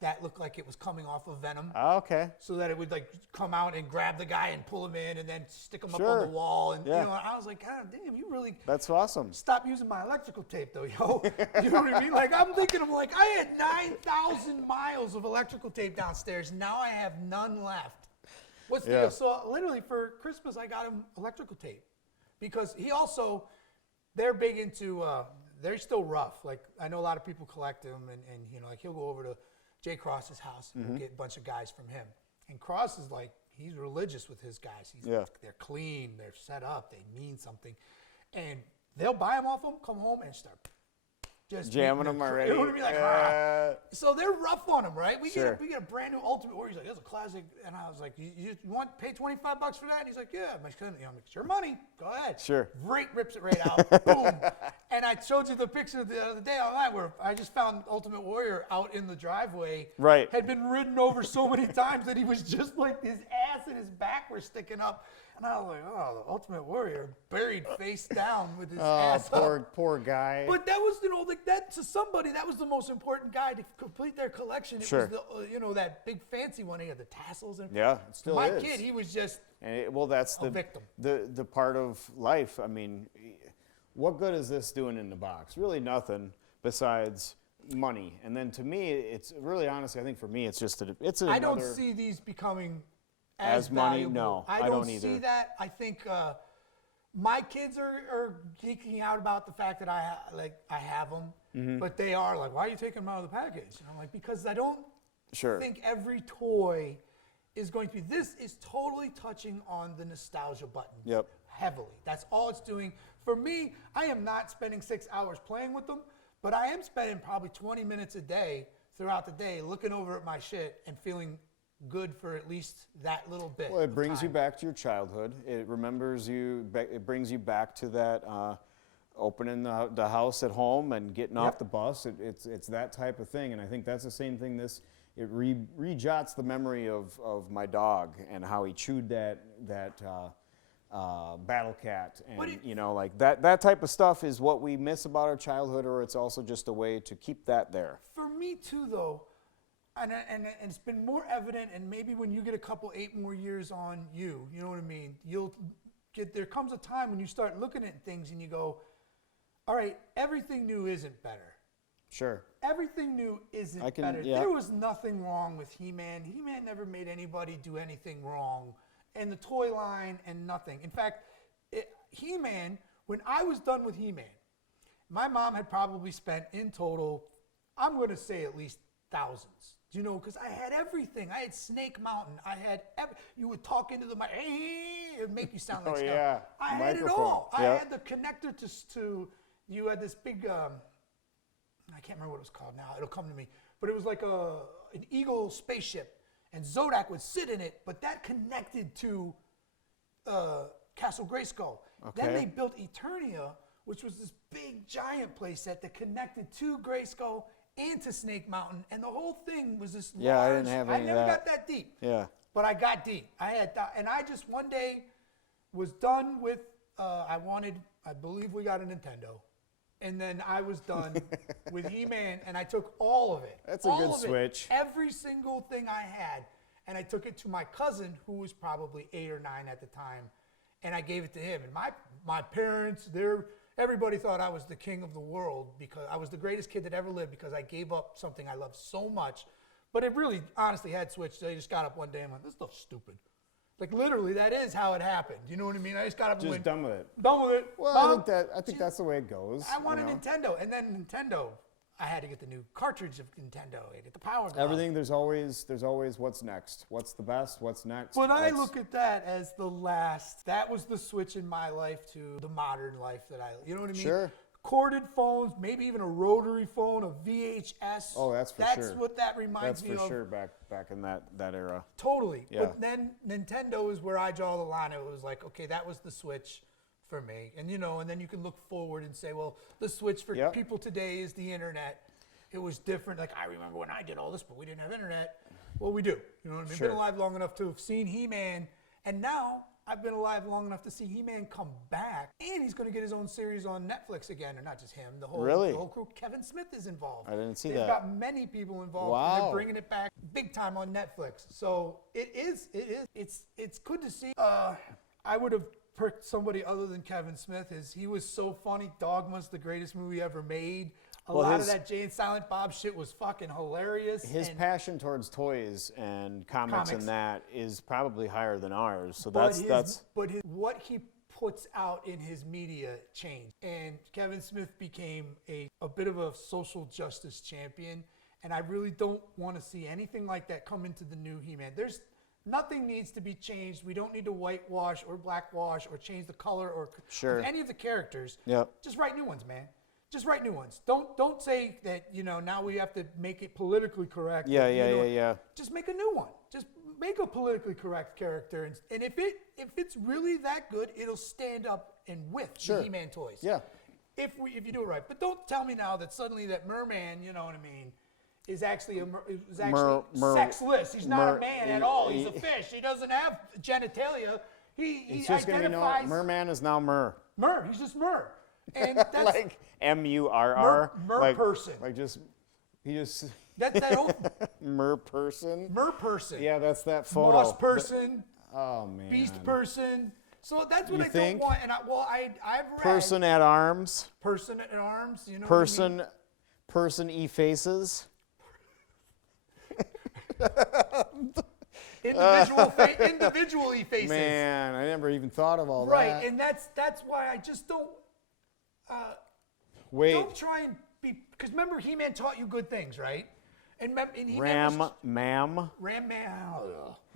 that look like it was coming off of Venom. Oh, okay. So that it would like come out and grab the guy and pull him in and then stick him up on the wall. And you know, I was like, God damn, you really That's awesome. stop using my electrical tape though, yo. You know what I mean? Like I'm thinking of like I had 9,000 miles of electrical tape downstairs. Now I have none left. What's the deal? So literally for Christmas I got him electrical tape. Because he also they're big into they're still rough. Like I know a lot of people collect them and you know, like he'll go over to Jay Cross's house and we'll get a bunch of guys from him. And Cross is like, he's religious with his guys. They're clean, they're set up, they mean something. And they'll buy them off him, come home and start just jamming them already. You know what I mean? Like, so they're rough on them, right? We get a brand new Ultimate Warrior. He's like, that's a classic. And I was like, you want to pay $25 for that? And he's like, yeah. My son, I'm like, it's your money. Go ahead. Sure. Rips it right out. Boom. And I showed you the picture the other day online where I just found Ultimate Warrior out in the driveway. Right. Had been ridden over so many times that he was just like his ass and his back were sticking up. And I was like, oh, the Ultimate Warrior buried face down with his ass up. Poor guy. But that was, you know, like that to somebody, that was the most important guy to complete their collection. It was the, you know, that big fancy one. He had the tassels and yeah, it still my is. Kid, he was just that's a victim. The part of life. I mean, what good is this doing in the box? Really nothing besides money. And then to me, it's really honestly, I think for me, it's just I don't see these becoming as money. valuable. No, I don't either. See that. I think my kids are geeking out about the fact that I have them, but they are like, why are you taking them out of the package? And I'm like, because I don't think every toy is going to be. This is totally touching on the nostalgia button. Yep. Heavily. That's all it's doing. For me, I am not spending 6 hours playing with them, but I am spending probably 20 minutes a day throughout the day looking over at my shit and feeling good for at least that little bit. Well, it brings you back to your childhood. It remembers you. It brings you back to that opening the house at home and getting off the bus. It's that type of thing, and I think that's the same thing. It rejots the memory of my dog and how he chewed that Battle Cat, and you know, like that type of stuff is what we miss about our childhood, or it's also just a way to keep that there. For me too, though. And it's been more evident, and maybe when you get a couple 8 more years on you know what I mean, there comes a time when you start looking at things and you go, all right, everything new isn't better. Sure. Everything new isn't better. Yeah. There was nothing wrong with He-Man. He-Man never made anybody do anything wrong. And the toy line and nothing. In fact, He-Man, when I was done with He-Man, my mom had probably spent in total, I'm going to say at least thousands. You know, because I had everything. I had Snake Mountain. I had you would talk into the mic. It would make you sound like Oh, stuff. yeah. I had it Microphone. all. I Yep. had the connector to. You had this big. I can't remember what it was called now. It'll come to me. But it was like an Eagle spaceship, and Zodak would sit in it. But that connected to Castle Grayskull. Then Okay. they built Eternia, which was this big giant playset that connected to Grayskull and to Snake Mountain, and the whole thing was this Yeah, I large. didn't have I any of never that. got that deep. Yeah. But I got deep. I had, and I just one day was done with. I believe we got a Nintendo, and then I was done with He-Man, and I took all of it. That's a all good of it, switch. every single thing I had, and I took it to my cousin, who was probably 8 or 9 at the time, and I gave it to him. And my parents, everybody thought I was the king of the world because I was the greatest kid that ever lived because I gave up something I loved so much. But it really, honestly, had switched. I just got up one day and went, this stuff's stupid. Like, literally, that is how it happened. You know what I mean? I just got up and Just went, done with it. done with it. Well, Mom, I think that's the way it goes. I want you a know? Nintendo. And then Nintendo, I had to get the new cartridge of Nintendo. I get the Power Glove. Everything, there's always what's next. What's the best? What's next? But I What's- look at that as the last. That was the switch in my life to the modern life that you know what I mean? Sure. Corded phones, maybe even a rotary phone, a VHS. Oh, that's for That's sure. what that reminds That's me for of. sure back in that era. Totally. Yeah. But then Nintendo is where I draw the line. It was like, okay, that was the switch for me. And and then you can look forward and say, well, the switch for Yep. people today is the internet. It was different. Like, I remember when I did all this, but we didn't have internet. Well, we do. You know what I mean? Sure. Been alive long enough to have seen He-Man. And now I've been alive long enough to see He-Man come back. And he's going to get his own series on Netflix again. Or not just him. The Really? whole crew. Kevin Smith is involved. I didn't see They've that. got many people involved. And Wow. they're bringing it back big time on Netflix. So it's good to see. I would have picked somebody other than Kevin Smith. He was so funny. Dogma's the greatest movie ever made. A Well, lot his- of that Jay and Silent Bob shit was fucking hilarious. His and- passion towards toys and comics and that is probably higher than ours. So but what he puts out in his media changed. And Kevin Smith became a bit of a social justice champion. And I really don't want to see anything like that come into the new He-Man. Nothing needs to be changed. We don't need to whitewash or blackwash or change the color or Sure. of any of the characters. Yep. Just write new ones, man. Just write new ones. Don't say that, now we have to make it politically correct. Yeah, and, yeah. Just make a new one. Just make a politically correct character. And if it's really that good, it'll stand up and with Sure. the He-Man toys. Yeah. If you do it right. But don't tell me now that suddenly that Merman, you know what I mean, is actually sexless. He's not a man at all. He's a fish. He doesn't have genitalia. He It's just gonna be identifies Merman is now Mer. Mer. He's just Mer. And that's Like MURR. Mer like, person. Like he just that old Mer person. Mer person. Yeah, that's that photo. Moss person. Oh man. Beast person. So that's what You I think? don't want. And I've read Person at arms. person at arms. You know. What I mean? Person e-faces. Individually faces. Man, I never even thought of all Right, that. and that's why I just don't Wait, don't try and be, because remember He-Man taught you good things, right? And He-Man Ram, was, ma'am. Ram ma'am.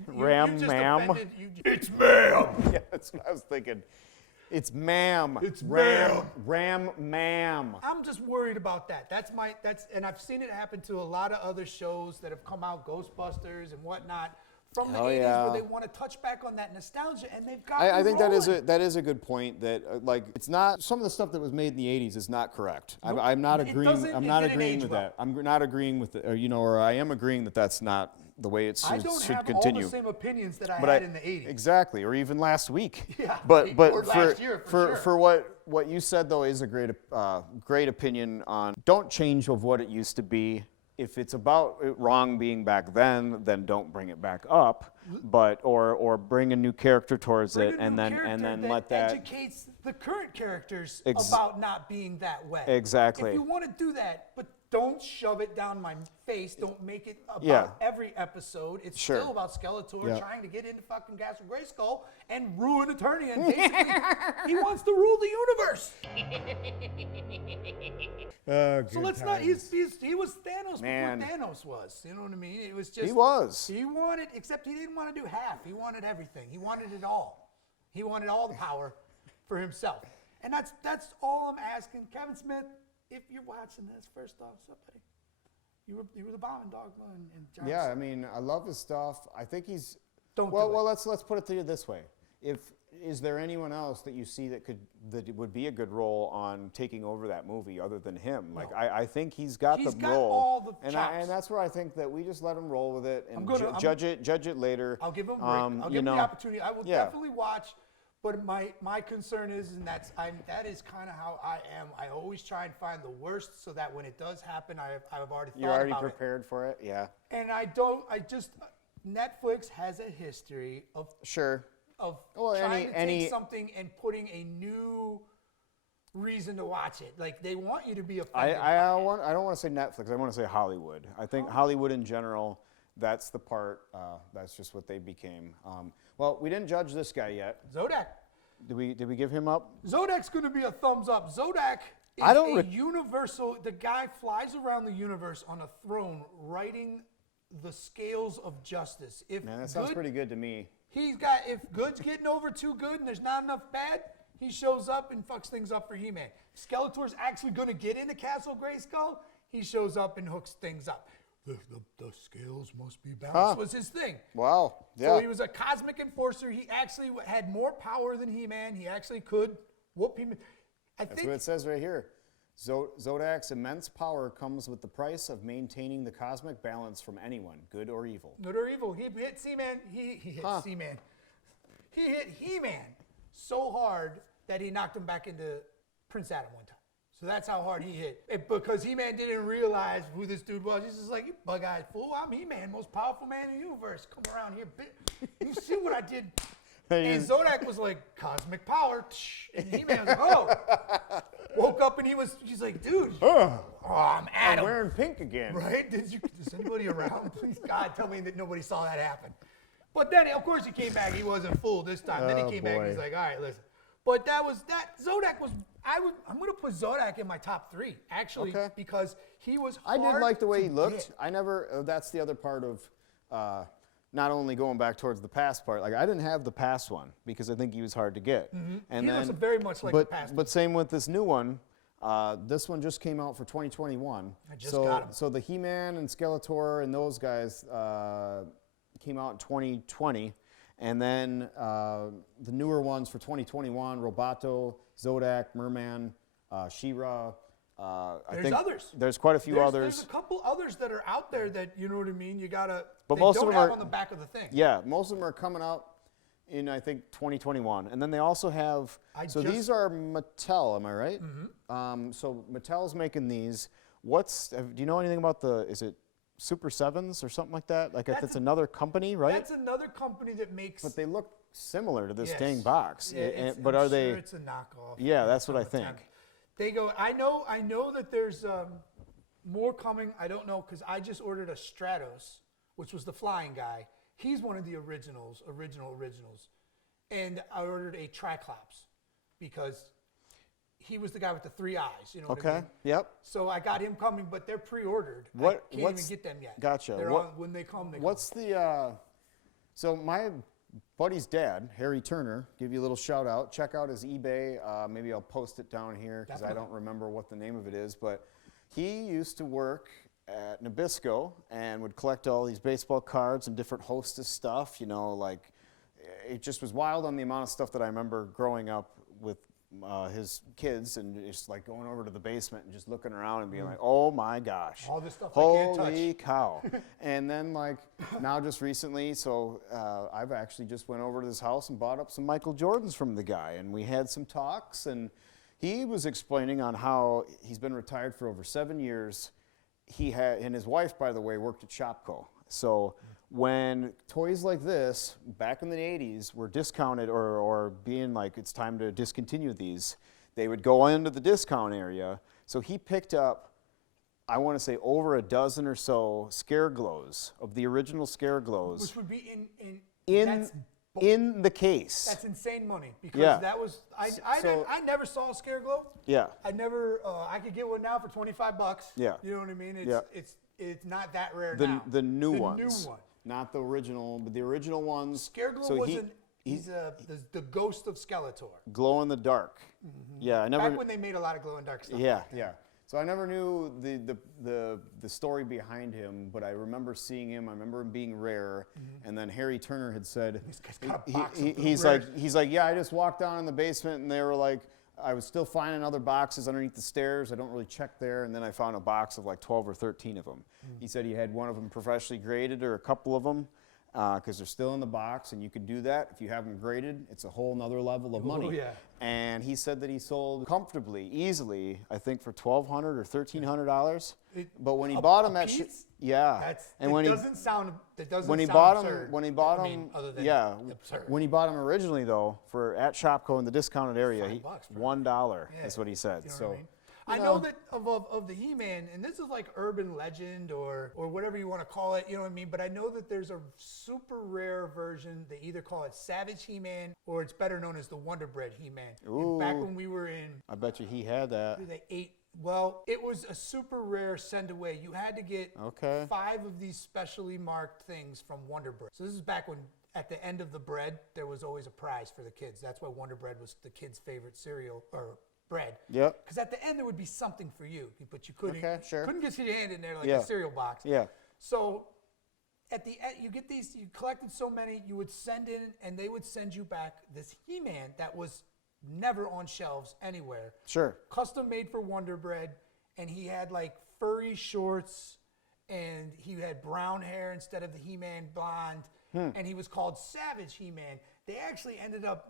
Ram, you just ma'am. offended- it's ma'am. Yeah, that's what I was thinking. It's ma'am. It's Ram, ma'am. I'm just worried about that. And I've seen it happen to a lot of other shows that have come out, Ghostbusters and whatnot, from the 80s, yeah. where they want to touch back on that nostalgia, and they've got. I think that rolling. is a good point. That it's not some of the stuff that was made in the '80s is not correct. Nope. I'm not It agreeing. doesn't- I'm it not didn't agreeing age with well. that. I'm not agreeing with it, or I am agreeing that that's not the way it I should, don't should have continue. all the same opinions that I But had in the 80s. Exactly, or even last week. Yeah, But or for last year, for sure. what you said though is a great opinion on don't change of what it used to be. If it's about it wrong being back then don't bring it back up. But or bring a new character towards Bring it a and new then character let that educates the current characters about not being that way. Exactly. If you want to do that, but don't shove it down my face. Don't make it about Yeah. every episode. It's Sure. still about Skeletor Yeah. trying to get into fucking Castle Grayskull and ruin Eternia. And basically, he wants to rule the universe. So let's not. He was Thanos Man. before Thanos was. You know what I mean? It was just. He was. He wanted, except he didn't want to do half. He wanted everything. He wanted it all. He wanted all the power for himself. And that's all I'm asking, Kevin Smith. If you're watching this, first off, somebody, you were the bombing dogma and John Yeah, Cena. I mean, I love his stuff. I think he's. Don't well, do it. well, let's put it to you this way: is there anyone else that you see that would be a good role on taking over that movie other than him? Like, I think he's got He's the got role, all the and chops. and that's where I think that we just let him roll with it and I'm judge it later. I'll give him a break. I'll give him the opportunity. I will yeah. definitely watch. But my concern is, and that is kind of how I am. I always try and find the worst, so that when it does happen, I've already thought You're already about prepared for it, yeah. it. And Netflix has a history of Sure. Well, trying to take something and putting a new reason to watch it. Like, they want you to be offended. I don't want to say Netflix. I want to say Hollywood. I think Hollywood in general. That's the part. That's just what they became. Well, we didn't judge this guy yet. Zodak. Did we give him up? Zodak's going to be a thumbs up. Zodak is a universal. The guy flies around the universe on a throne, writing the scales of justice. Man, that sounds pretty good to me. If good's getting over too good and there's not enough bad, he shows up and fucks things up for He-Man. Skeletor's actually going to get into Castle Grayskull. He shows up and hooks things up. The scales must be balanced was his thing. Wow. Yeah. So he was a cosmic enforcer. He actually had more power than He-Man. He actually could whoop him. That's what it says right here. Zodak's immense power comes with the price of maintaining the cosmic balance from anyone, good or evil. Good or evil. He hit He-Man. He hit He-Man. He hit He-Man so hard that he knocked him back into Prince Adam one time. So that's how hard he hit. Because He-Man didn't realize who this dude was. He's just like, you bug-eyed fool. I'm He-Man, most powerful man in the universe. Come around here, bitch. You see what I did? And Zodak was like, cosmic power. And He-Man was like, oh. Woke up and he's like, dude. I'm Adam. I'm wearing pink again. Right? Is anybody around? Please, God, tell me that nobody saw that happen. But then, of course, he came back. He wasn't fooled this time. Then he came back and he's like, all right, listen. But Zodak was, I'm going to put Zodak in my top 3, actually, because he was hard I did like the way he looked. get. I never, that's the other part of not only going back towards the past part. Like, I didn't have the past one because I think he was hard to get. And He then, looks very much like the past But same with this new one. This one just came out for 2021. I just got him. So the He-Man and Skeletor and those guys came out in 2020. And then the newer ones for 2021, Roboto, Zodak, Merman, She-Ra. There's others. There's quite a few others. There's a couple others that are out there that, you know what I mean, you gotta, But they most don't of them have are on the back of the thing. Yeah, most of them are coming out in, I think, 2021. And then they also have, these are Mattel, am I right? Mm-hmm. So Mattel's making these. Do you know anything about is it Super Sevens or something like that? Like, if it's another company, right? That's another company that makes. But they look similar to this Yes. dang box. Yeah, But I'm are they? Sure it's a knockoff. Yeah, that's what I Some think. attempt. They go. I know that there's more coming. I don't know because I just ordered a Stratos, which was the flying guy. He's one of the originals, and I ordered a Triclops because he was the guy with the 3 eyes. You know what I mean? Yep. So I got him coming, but they're pre-ordered. I can't even get them yet. Gotcha. They're when they come, they What's the? So my buddy's dad, Harry Turner, give you a little shout out. Check out his eBay. Maybe I'll post it down here because I don't remember what the name of it is. But he used to work at Nabisco and would collect all these baseball cards and different Hostess stuff. You know, like it just was wild on the amount of stuff that I remember growing up with his kids and just like going over to the basement and just looking around and being like, oh my gosh. All this stuff I can't touch. Holy cow. And then like now just recently, so I've actually just went over to this house and bought up some Michael Jordans from the guy and we had some talks and he was explaining on how he's been retired for over 7 years. And his wife, by the way, worked at Shopko. So when toys like this, back in the 80s, were discounted or being like it's time to discontinue these, they would go into the discount area. So he picked up I want to say over a dozen or so Scare Glows of the original Scare Glows Which would be that's, in the case. that's insane money because Yeah. that was I never saw a Scare Glow. Yeah. I never I could get one now for $25. Yeah. You know what I mean? Yeah. It's not that rare The now. the new the ones. New one. Not the original, but the original ones. Scare Glow so was he's the ghost of Skeletor. glow in the dark. Yeah, I never. Back when they made a lot of glow in dark stuff. Yeah, yeah. So I never knew the story behind him, but I remember seeing him. I remember him being rare, and then Harry Turner had said, This guy's got a box of he's like, yeah, I just walked down in the basement, and they were like, I was still finding other boxes underneath the stairs. I don't really check there, and then I found a box of like 12 or 13 of them. He said he had one of them professionally graded, or a couple of them, because they're still in the box, and you can do that if you have them graded. It's a whole nother level of money. yeah. And he said that he sold comfortably, easily, I think for $1,200 or $1,300. But when he bought them at when he doesn't sound when he sound bought absurd. them when he bought I them mean, other than absurd. when he bought them originally though for at Shopko in the discounted area $5 bro. $1 Yeah. is what he said. You know So what I mean? I know that of the He-Man, and this is like urban legend or whatever you want to call it, you know what I mean? But I know that there's a super rare version. They either call it Savage He-Man or it's better known as the Wonder Bread He-Man. And back when we were in, I bet you he had that. it was a super rare send away. You had to get 5 of these specially marked things from Wonder Bread. So this is back when at the end of the bread, there was always a prize for the kids. That's why Wonder Bread was the kids' favorite cereal or bread. Yep. Because at the end there would be something for you, but you couldn't. Okay, sure. Couldn't get your hand in there like a cereal box. Yeah. So at the end, you get these. You collected so many, you would send in, and they would send you back this He-Man that was never on shelves anywhere. Sure. Custom made for Wonder Bread, and he had like furry shorts, and he had brown hair instead of the He-Man blonde, and he was called Savage He-Man. They actually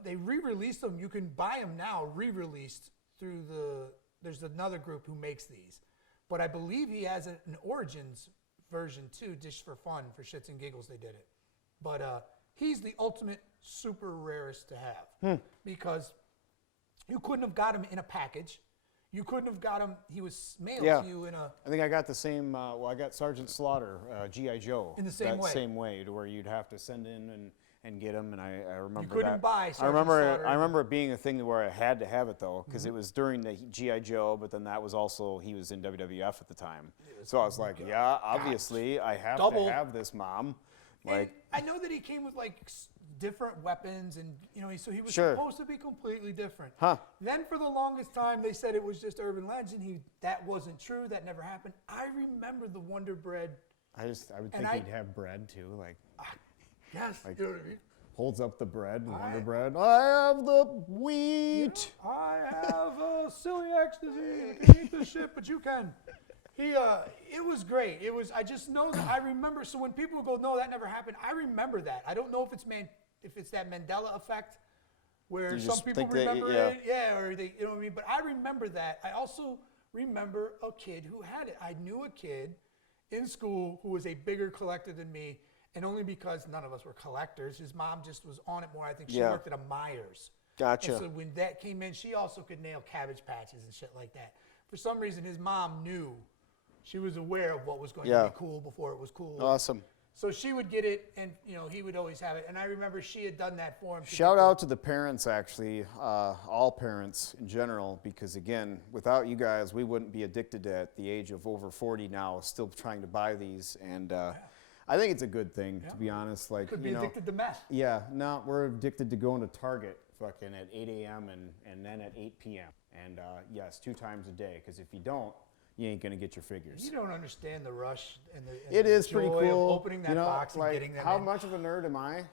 they re-released them. You can buy them now, re-released through there's another group who makes these. But I believe he has an Origins version too, just for fun, for shits and giggles they did it. But he's the ultimate super rarest to have because you couldn't have got him in a package. You couldn't have got him, he was mailed to you in a... I think I got the same, I got Sergeant Slaughter, G.I. Joe. In the same way. Same way, to where you'd have to send in and get them, and I remember You couldn't that. buy Sergeant I Slaughter. remember it being a thing where I had to have it though, because it was during the G.I. Joe, but then that was also, he was in WWF at the time. So I was like, yeah, obviously I have to have this, Mom. Like, and I know that he came with like different weapons, and so he was Sure. supposed to be completely different. Huh. Then for the longest time they said it was just urban legend. That wasn't true. That never happened. I remember the Wonder Bread. I would think he'd have bread too, like Yes, Like- you know what I mean? holds up the bread, Wonder Bread. I have the wheat. I have celiac disease. I can't eat this shit, but you can. It was great. I just know that I remember. So when people go, no, that never happened. I remember that. I don't know if it's that Mandela effect, where You some just people think they- remember yeah. it, or they, you know what I mean. But I remember that. I also remember a kid who had it. I knew a kid in school who was a bigger collector than me, and only because none of us were collectors. His mom just was on it more. I think she Yeah. worked at a Myers. Gotcha. And so when that came in, she also could nail Cabbage Patches and shit like that. For some reason, his mom knew. She was aware of what was going to be cool before it was cool. Awesome. So she would get it, and he would always have it. And I remember she had done that for him. Shout out to the parents, actually, all parents in general, because again, without you guys, we wouldn't be addicted at the age of over 40 now, still trying to buy these. And I think it's a good thing, to be honest. Like, Could be addicted to meth. Yeah, no, we're addicted to going to Target fucking at 8 a.m. and then at 8 p.m. And yes, 2 times a day, because if you don't, you ain't gonna get your figures. You don't understand the rush and the It the is pretty joy cool. of opening that box and like, getting them how in. much of a nerd am I?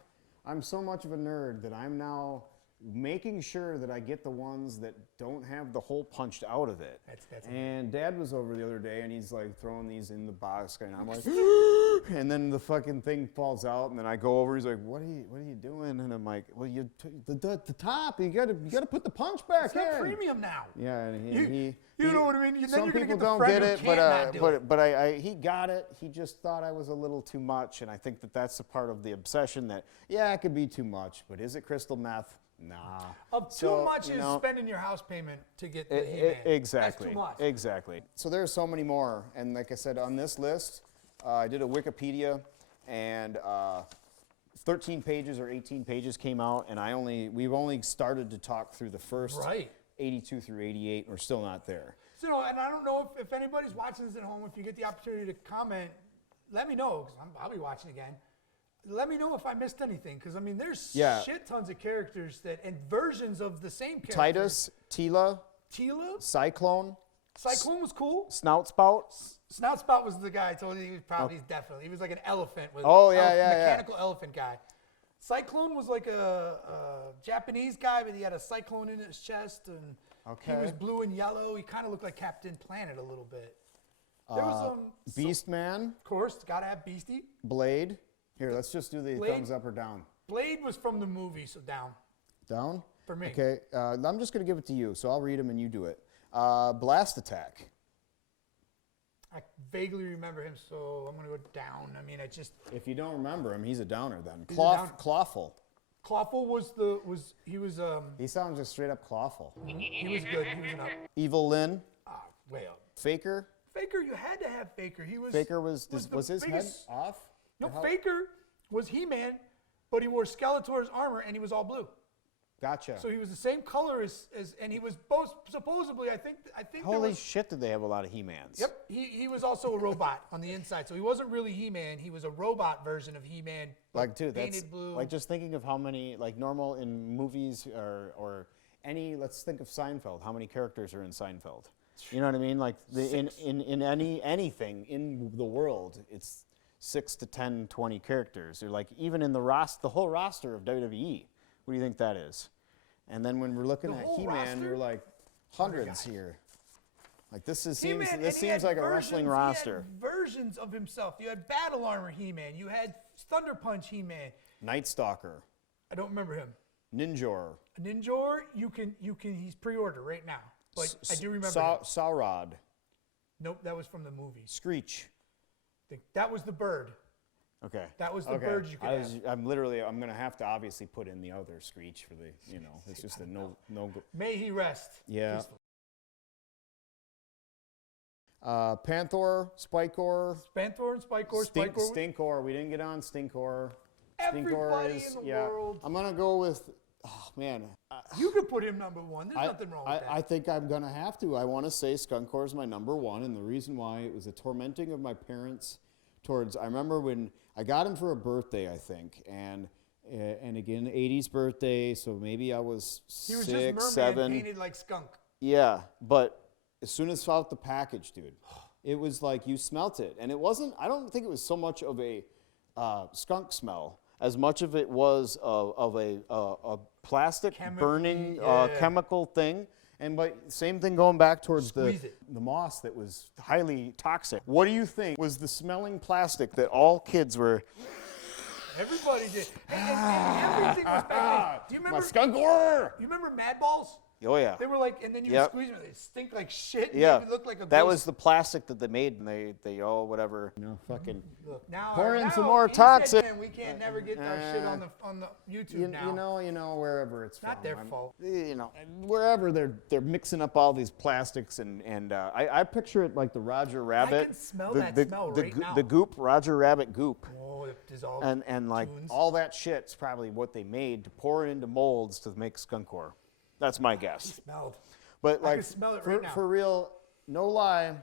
I'm so much of a nerd that I'm now making sure that I get the ones that don't have the hole punched out of it. That's and Dad was over the other day, and he's like throwing these in the box, and I'm like, and then the fucking thing falls out, and then I go over. He's like, "What are you doing?" And I'm like, "Well, the top. You gotta put the punch back It's in." not premium now. Yeah, and You know what I mean? Then some you're gonna people get the don't friend get who it, can't not do it. but he got it. He just thought I was a little too much, and I think that's a part of the obsession. That it could be too much, but is it crystal meth? Nah. Too So, much you is know, spending your house payment to get the He-Man. Exactly. That's too much. Exactly. So there's so many more, and like I said, on this list, I did a Wikipedia, and 13 pages or 18 pages came out, and we've only started to talk through the first Right. 82 through 88. We're still not there. So, and I don't know if anybody's watching this at home, if you get the opportunity to comment, let me know, because I'll be watching again. Let me know if I missed anything, because I mean, there's shit tons of characters and versions of the same character. Titus, Tila, Cyclone. Cyclone was cool. Snout Spout. Snout Spout was the guy I told you he was probably definitely. He was like an elephant with mechanical elephant guy. Cyclone was like a Japanese guy, but he had a cyclone in his chest, and he was blue and yellow. He kind of looked like Captain Planet a little bit. There was Beast Man. Of course, gotta have Beastie. Blade. Here, let's just do the thumbs up or down. Blade was from the movie, so down. Down? For me. Okay, I'm just going to give it to you, so I'll read them and you do it. Blast Attack. I vaguely remember him, so I'm going to go down. I mean, If you don't remember him, he's a downer then. He's a downer. Clawful. Clawful He sounds just straight up clawful. he was good. He was an up. Evil Lynn. Way up. Faker. Faker, you had to have Faker. Faker was his head biggest- off? No, Or how- Faker was He-Man, but he wore Skeletor's armor and he was all blue. Gotcha. So he was the same color as and he was both supposedly. I think. there Holy was, shit, did they have a lot of He-Mans? Yep. He was also a robot on the inside, so he wasn't really He-Man. He was a robot version of He-Man. Like, dude, that's painted blue. like just thinking of how many, like normal in movies or any, let's think of Seinfeld. How many characters are in Seinfeld? You know what I mean? Like in anything in the world, it's 6 to 10, 20 characters. Or like even in the whole roster of WWE. What do you think that is? And then when we're looking The at whole He-Man, roster? we're like hundreds here. Like seems He-Man, and he seems had like a wrestling versions- roster. He had versions of himself. You had Battle Armor He-Man. You had Thunder Punch He-Man. Night Stalker, I don't remember him. Ninjor, Ninjor, you can. He's pre-order right now. But I do remember. him. Saurod, Nope, that was from the movies. Screech. That was the bird. Okay. That was the bird you could have. I'm going to have to obviously put in the other Screech for the, it's just a no. May he rest. Yeah. peacefully. Panther, Spikor, Panther and Spikor. Spikor. Stinkor. We didn't get on Stinkor. Everybody in the world. I'm going to go with, oh man. You could put him number one. There's nothing wrong with that. I think I'm going to have to. I want to say Skunkor is my number one, and the reason why it was a tormenting of my parents I remember when I got him for a birthday, I think, and again, 80s birthday, so maybe I was He was 6, just merman 7. painted like skunk. Yeah, but as soon as out the package, dude, it was like you smelt it, and it wasn't. I don't think it was so much of a skunk smell as much of it was of a plastic burning chemical thing. But same thing going back towards the moss that was highly toxic. What do you think was the smelling plastic that all kids were? Everybody did. And everything was back. Do you remember? My Skunkor! You remember Mad Balls? Oh yeah. They were like, and then you would squeeze them. They stink like shit. And Yeah. They look like a that ghost. was the plastic that they made, and they all whatever. Fucking. Look, now pour in now some more he said, toxic. "Man, we can't never get our shit on the YouTube now. You know, wherever it's Not from. their fault. Wherever they're mixing up all these plastics, and I picture it like the Roger Rabbit. can smell the, that the, smell the, right goo- now. The goop, Roger Rabbit goop. Oh, it dissolved. And like tunes. all that shit's probably what they made to pour it into molds to make Skunkor. That's my guess. Smelled. But I like can smell it right now. for real, no lie,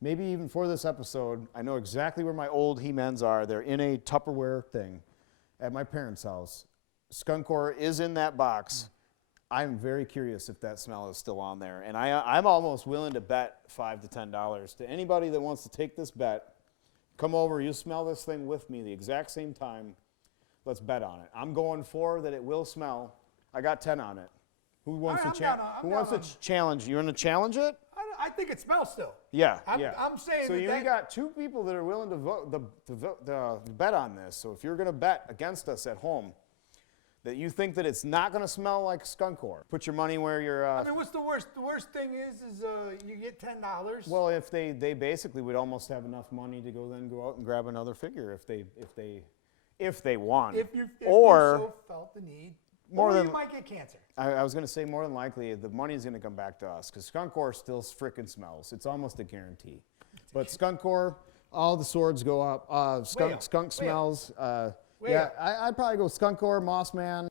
maybe even for this episode, I know exactly where my old He-Mans are. They're in a Tupperware thing at my parents' house. Skunkor is in that box. I'm very curious if that smell is still on there. And I'm almost willing to bet $5 to $10 to anybody that wants to take this bet. Come over, you smell this thing with me the exact same time. Let's bet on it. I'm going for that it will smell. I got 10 on it. Who wants All to right, challenge? Who wants to challenge? You want to challenge it? I think it smells still. Yeah, I'm saying So that you got two people that are willing to vote the bet on this. So if you're going to bet against us at home, that you think that it's not going to smell like Skunkor, put your money where you're. I mean, what's the worst? The worst thing is you get $10. Well, if they basically would almost have enough money to go out and grab another figure if they want. If you or so felt the need. more or than you might get cancer. I was going to say more than likely the money is going to come back to us because Skunkor still frickin' smells. It's almost a guarantee. But Skunkor, all the swords go up. Skunk smells. I'd probably go Skunkor, Mossman,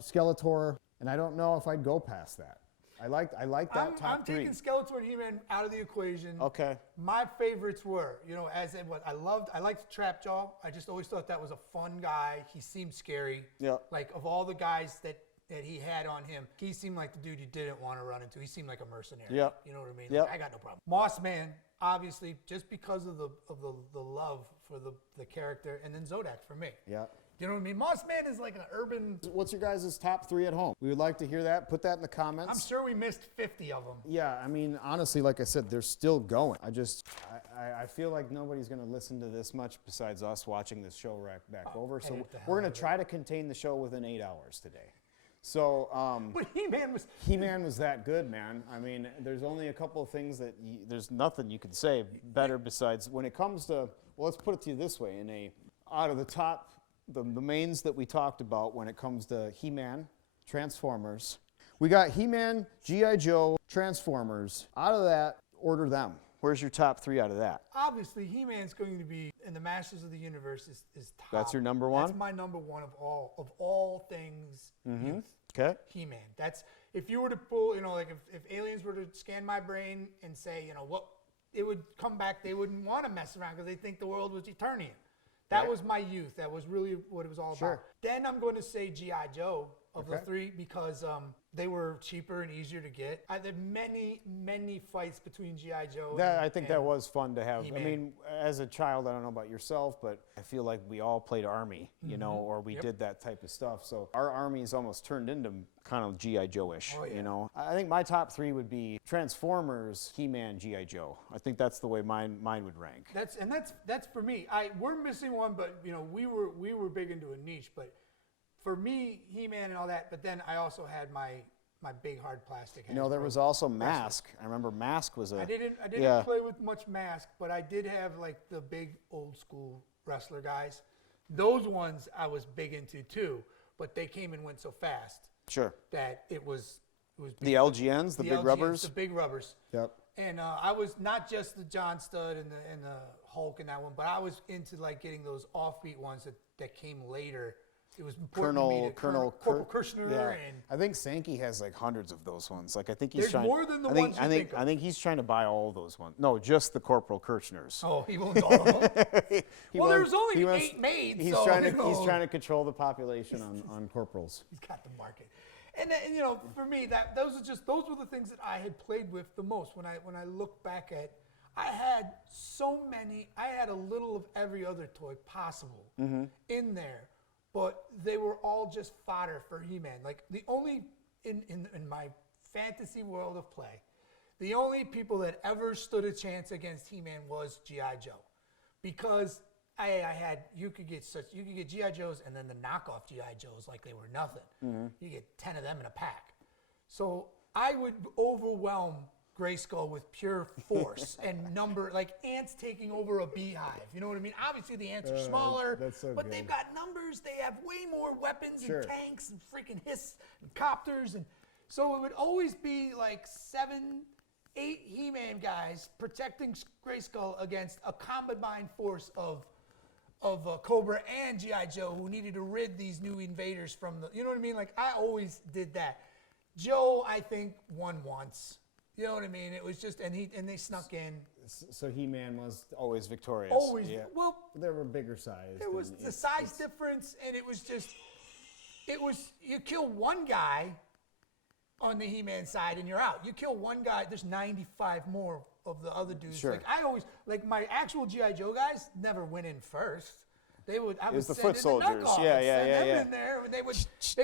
Skeletor, and I don't know if I'd go past that. I like that top I'm three. taking Skeletor and He-Man out of the equation. Okay. My favorites were, I liked Trapjaw. I just always thought that was a fun guy. He seemed scary. Yeah. Like of all the guys that he had on him, he seemed like the dude you didn't want to run into. He seemed like a mercenary. Yeah. You know what I mean? Yep. Like, I got no problem. Mossman, obviously, just because of the love for the character, and then Zodak for me. Yeah. You know what I mean? Mossman is like an urban. What's your guys' top three at home? We would like to hear that. Put that in the comments. I'm sure we missed 50 of them. Yeah, I mean, honestly, like I said, they're still going. I feel like nobody's going to listen to this much besides us watching this show back over. So edit the hell we're going out to of try to contain the show within 8 hours today. So But He-Man was. He-Man was that good, man. I mean, there's only a couple of things that there's nothing you can say better besides when it comes to. Well, let's put it to you this way: out of the top. The mains that we talked about when it comes to He-Man, Transformers. We got He-Man, G.I. Joe, Transformers. Out of that, order them. Where's your top three out of that? Obviously, He-Man's going to be in the Masters of the Universe is top. That's your number one? That's my number one of all things youth. Okay. He-Man. That's if you were to pull, like if aliens were to scan my brain and say, what it would come back, they wouldn't want to mess around because they think the world was Eternian. That was my youth. That was really what it was all about. Then I'm going to say G.I. Joe of the three because they were cheaper and easier to get. I had many fights between G.I. Joe I think that was fun to have. He-Man. I mean, as a child, I don't know about yourself, but I feel like we all played Army, or we did that type of stuff. So our armies almost turned into kind of G.I. Joe-ish, I think my top three would be Transformers, He-Man, G.I. Joe. I think that's the way mine would rank. That's for me. We're missing one, but we were big into a niche, but for me, He-Man and all that, but then I also had my big hard plastic. There was also Mask. I remember Mask was I didn't play with much Mask, but I did have like the big old school wrestler guys. Those ones I was big into too, but they came and went so fast. Sure. That it was the LGNs, the big LGNs, rubbers. the big rubbers. Yep. And I was not just the John Studd and the Hulk and that one, but I was into like getting those offbeat ones that came later. It was important to me to Corporal Kirshner and I think Sankey has like hundreds of those ones. Like I think he's there's trying. more than the ones you think of. I think he's trying to buy all those ones. No, just the Corporal Kirchners. Oh, he won't all of them. Well, there's only 8 made. He's so, trying to control the population on corporals. He's got the market. And for me, those were the things that I had played with the most. When I look back at, I had so many. I had a little of every other toy possible in there, but they were all just fodder for He-Man. Like the only in my fantasy world of play, the only people that ever stood a chance against He-Man was G.I. Joe, because you could get G.I. Joes and then the knockoff G.I. Joes like they were nothing. You get 10 of them in a pack. So I would overwhelm Grayskull with pure force and number, like ants taking over a beehive. You know what I mean? Obviously the ants are smaller, but they've got numbers. They have way more weapons and tanks and freaking hiss and copters. And so it would always be like 7, 8 He-Man guys protecting Grayskull against a combined force of Cobra and G.I. Joe who needed to rid these new invaders from the, you know what I mean? Like I always did that. Joe, I think, won once. You know what I mean? It was just, and they snuck in. So He-Man was always victorious. Always. Yeah. Well, they were bigger size. It was the size difference, and it was you kill one guy on the He-Man side, and you're out. You kill one guy, there's 95 more of the other dudes. Sure. Like I always, like my actual G.I. Joe guys never went in first. I would the send foot in soldiers. The knockoff. Yeah. Send them in there, and they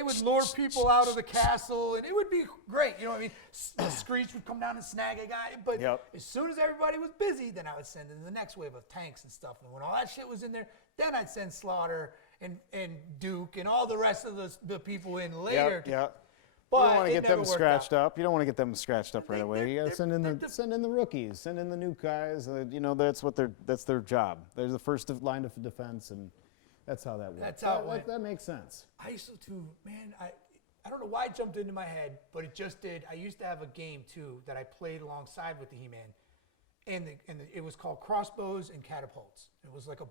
would lure people out of the castle, and it would be great. You know what I mean? The Screech would come down and snag a guy, but as soon as everybody was busy, then I would send in the next wave of tanks and stuff. And when all that shit was in there, then I'd send Slaughter and Duke and all the rest of the people in later. But you don't want to get them scratched up. You don't want to get them scratched up right away. You got to send in the rookies, send in the new guys. That's their job. They're the first line of defense, and that's how that works. That's how it went. That makes sense. I used to, man. I don't know why it jumped into my head, but it just did. I used to have a game too that I played alongside with the He-Man, and it was called Crossbows and Catapults. It was like a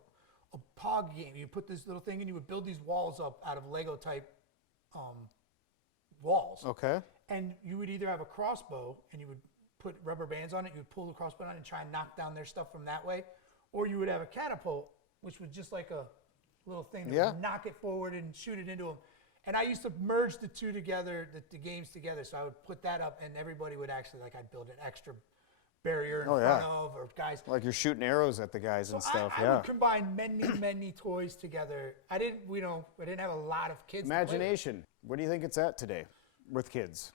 POG game. You put this little thing and you would build these walls up out of Lego type walls. Okay. And you would either have a crossbow and you would put rubber bands on it, you would pull the crossbow on and try and knock down their stuff from that way, or you would have a catapult, which was just like a little thing that would knock it forward and shoot it into them. And I used to merge the two together, the games together. So I would put that up, and everybody would actually, like, I'd build an extra barrier in front of, or guys. Like you're shooting arrows at the guys and stuff. I would combine many toys together. I didn't have a lot of kids. Imagination. What do you think it's at today with kids?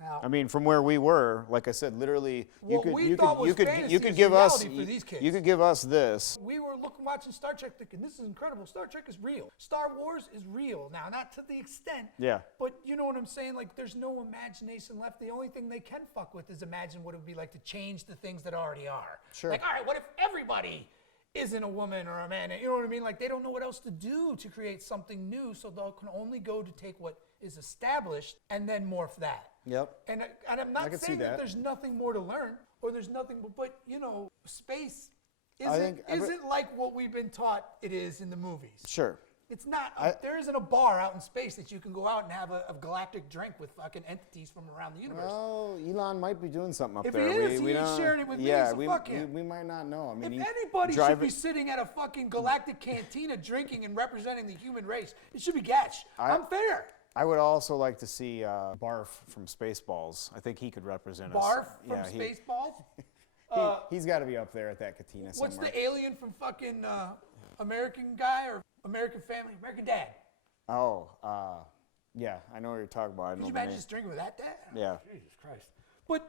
Well, I mean, from where we were, like I said, literally, you What could we thought was fantasy you could is give us reality for these kids. you could give us this. we were watching Star Trek thinking, this is incredible. Star Trek is real. Star Wars is real. Now, not to the extent. Yeah. But you know what I'm saying? Like, there's no imagination left. The only thing they can fuck with is imagine what it would be like to change the things that already are. Sure. Like, all right, what if everybody isn't a woman or a man? You know what I mean? Like, they don't know what else to do to create something new, so they can only go to take what is established and then morph that. Yep. And I'm not can see saying that that. there's nothing more to learn or there's nothing, but you know, space think isn't like what we've been taught it is in the movies. Sure. It's not. There isn't a bar out in space that you can go out and have a galactic drink with fucking entities from around the universe. Well, Elon might be doing something up If there. he is, he's don't- sharing it with me, yeah, so fuck him. we might not know. I mean, If anybody should be sitting at a fucking galactic cantina drinking and representing the human race, it should be Gatch. I'm fair. I would also like to see Barf from Spaceballs. I think he could represent us. Barf from Yeah, Spaceballs? he's got to be up there at that cantina somewhere. What's the alien from fucking American Guy or American Family? American Dad. Oh, yeah, I know what you're talking about. I don't Could know you the imagine name. just drinking with that dad? Yeah. Jesus Christ. But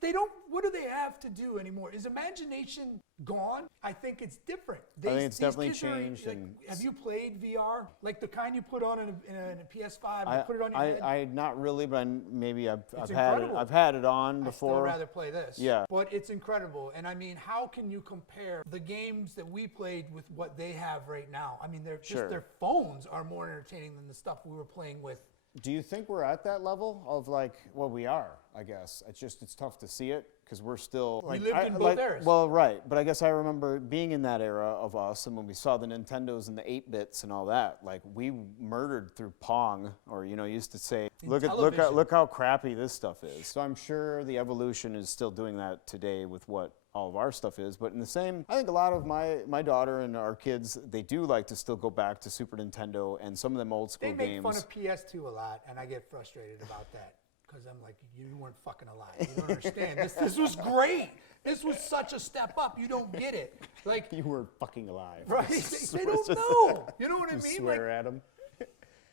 they don't, what do they have to do anymore? Is imagination gone? I think it's different. I think it's these definitely kids are, changed like, and- have you played VR? Like the kind you put on in a PS5, you put it on your head? I not really, but maybe I've had it. incredible. I've had it on I'd before. still rather play this. Yeah. But it's incredible. And I mean, how can you compare the games that we played with what they have right now? I mean, they're just Sure. their phones are more entertaining than the stuff we were playing with. Do you think we're at that level of like? Well, we are. I guess it's tough to see it because we're still. We lived in both eras. Well, right, but I guess I remember being in that era of us, and when we saw the Nintendos and the 8-bits and all that, like we murdered through Pong, or used to say, look how crappy this stuff is. So I'm sure the evolution is still doing that today with what all of our stuff is. But in the same, I think a lot of my daughter and our kids, they do like to still go back to Super Nintendo and some of them old school They make games. fun of PS2 a lot, and I get frustrated about that. Because I'm like, you weren't fucking alive. You don't understand. This was great. This was such a step up. You don't get it. Like, You were fucking alive. right? They don't know. You know what I You mean? swear at them.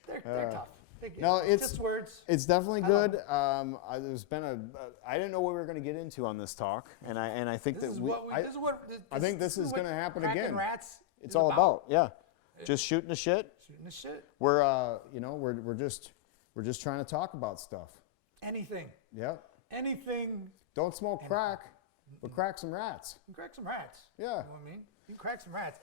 They're tough. No, it's just words. It's definitely good. There's been I didn't know what we were going to get into on this talk, and I think This that is we. what we. This is what. I think this is what going to happen Cracking again. Rats It's is all about just shooting the shit. shooting the shit. We're we're just trying to talk about stuff. Anything. Yep. Anything. Don't smoke crack, but crack some rats. You can crack some rats. Yeah. You know what I mean? You can crack some rats.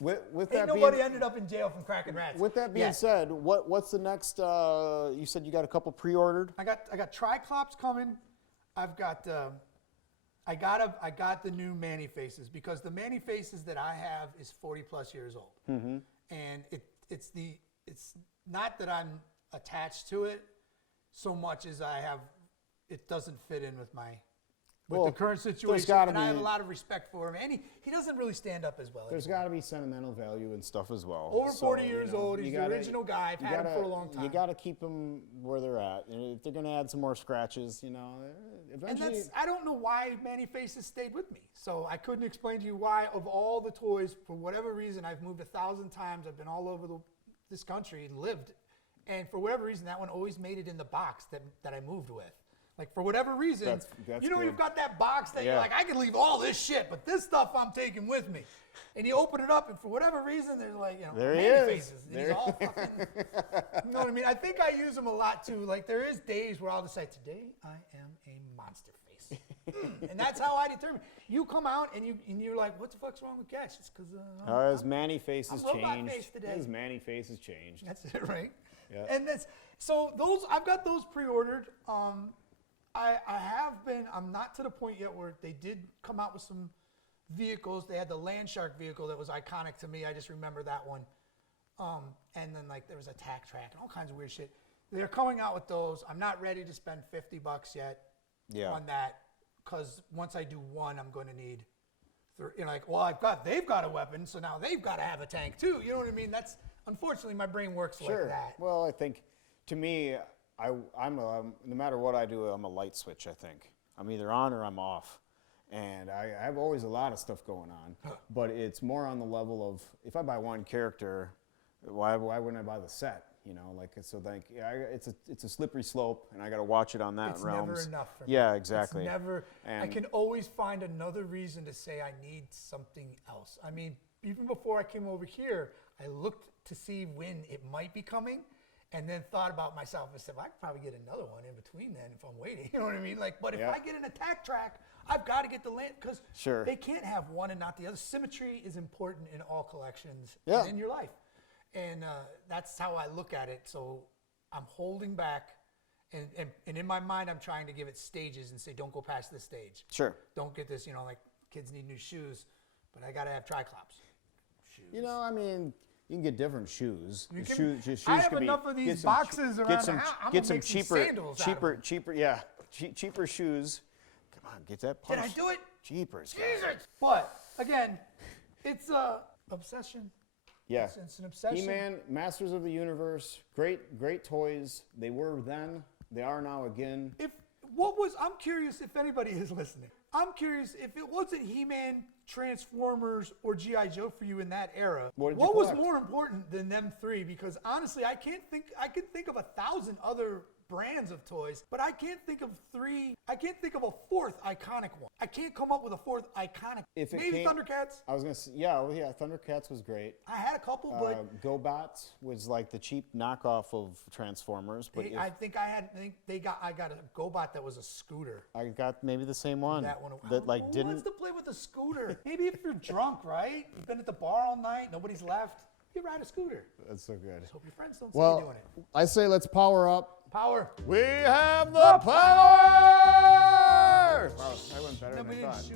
With Ain't that nobody being, ended up in jail from cracking rats. with that being yet. said, what's the next? You said you got a couple pre-ordered. I got Triclops coming. I've got I got the new Manny Faces because the Manny Faces that I have is 40 plus years old, and it's not that I'm attached to it so much as it doesn't fit in with Well, the current there's situation, gotta and I have a be- lot of respect for him, and he doesn't really stand up as well. There's anymore. got to be sentimental value and stuff as well. Over So, 40 years old. you He's gotta- the original guy. I've you had him gotta- for a long time. You got to keep them where they're at. And if they're going to add some more scratches, And eventually. I don't know why Manny Faces stayed with me. So I couldn't explain to you why, of all the toys, for whatever reason, I've moved 1,000 times. I've been all over this country and lived. And for whatever reason, that one always made it in the box that I moved with. Like, for whatever reason, That's you know, good. you've got that box that you're Yeah. like, I can leave all this shit, but this stuff I'm taking with me. And you open it up, and for whatever reason, there's like, There he Manny is. Faces. And he's There- all fucking, you know what I mean? I think I use them a lot, too. Like, there is days where I'll decide, today I am a monster face. And that's how I determine. You come out, and you're like, what the fuck's wrong with Gatch? It's because His Manny face has I'm robot changed. face today. His Manny face has changed. That's it, right? Yeah. And those I've got those pre-ordered. I have been. I'm not to the point yet where they did come out with some vehicles. They had the Landshark vehicle that was iconic to me. I just remember that one. And then like there was a tack track and all kinds of weird shit. They're coming out with those. I'm not ready to spend $50 yet on that, because once I do one, I'm going to need they've got a weapon, so now they've got to have a tank too. You know what I mean? That's unfortunately my brain works like that. Well, I think to me, I'm no matter what I do, I'm a light switch. I think I'm either on or I'm off, and I have always a lot of stuff going on, but it's more on the level of if I buy one character, why wouldn't I buy the set? You know, it's a slippery slope, and I got to watch it on that realm. It's never enough for me. Yeah, exactly. It's never. I can always find another reason to say I need something else. I mean, even before I came over here, I looked to see when it might be coming, and then thought about myself and said, well, I could probably get another one in between then if I'm waiting. You know what I mean? Like, but if I get an attack track, I've got to get the land, because they can't have one and not the other. Symmetry is important in all collections and in your life. And that's how I look at it. So I'm holding back, and in my mind, I'm trying to give it stages and say, don't go past this stage. Sure. Don't get this, like kids need new shoes, but I got to have Triclops shoes. You know, I mean, you can get different shoes. Shoes I have could enough of these boxes around the house. I'm get some make some sandals cheaper shoes. Come on, get that punch. Did I do it? Cheapers. Jesus. But again, it's a obsession. Yeah. It's an obsession. He-Man, Masters of the Universe, great toys. They were then, they are now again. I'm curious if anybody is listening. I'm curious if it wasn't He-Man, Transformers, or G.I. Joe for you in that era. What was more important than them three? Because honestly, I can think of 1,000 other brands of toys, but I can't think of a fourth iconic one. I can't come up with a fourth iconic. Maybe Thundercats. I was gonna say, Thundercats was great. I had a couple, but GoBots was like the cheap knockoff of Transformers. But I got a GoBot that was a scooter. I got maybe the same one. That one. That like who didn't. wants to play with a scooter? Maybe if you're drunk, right? You've been at the bar all night, nobody's left. You ride a scooter. That's so good. Just hope your friends don't see you doing it. I say let's power up. Power. We have the power! Wow, that went better than I thought.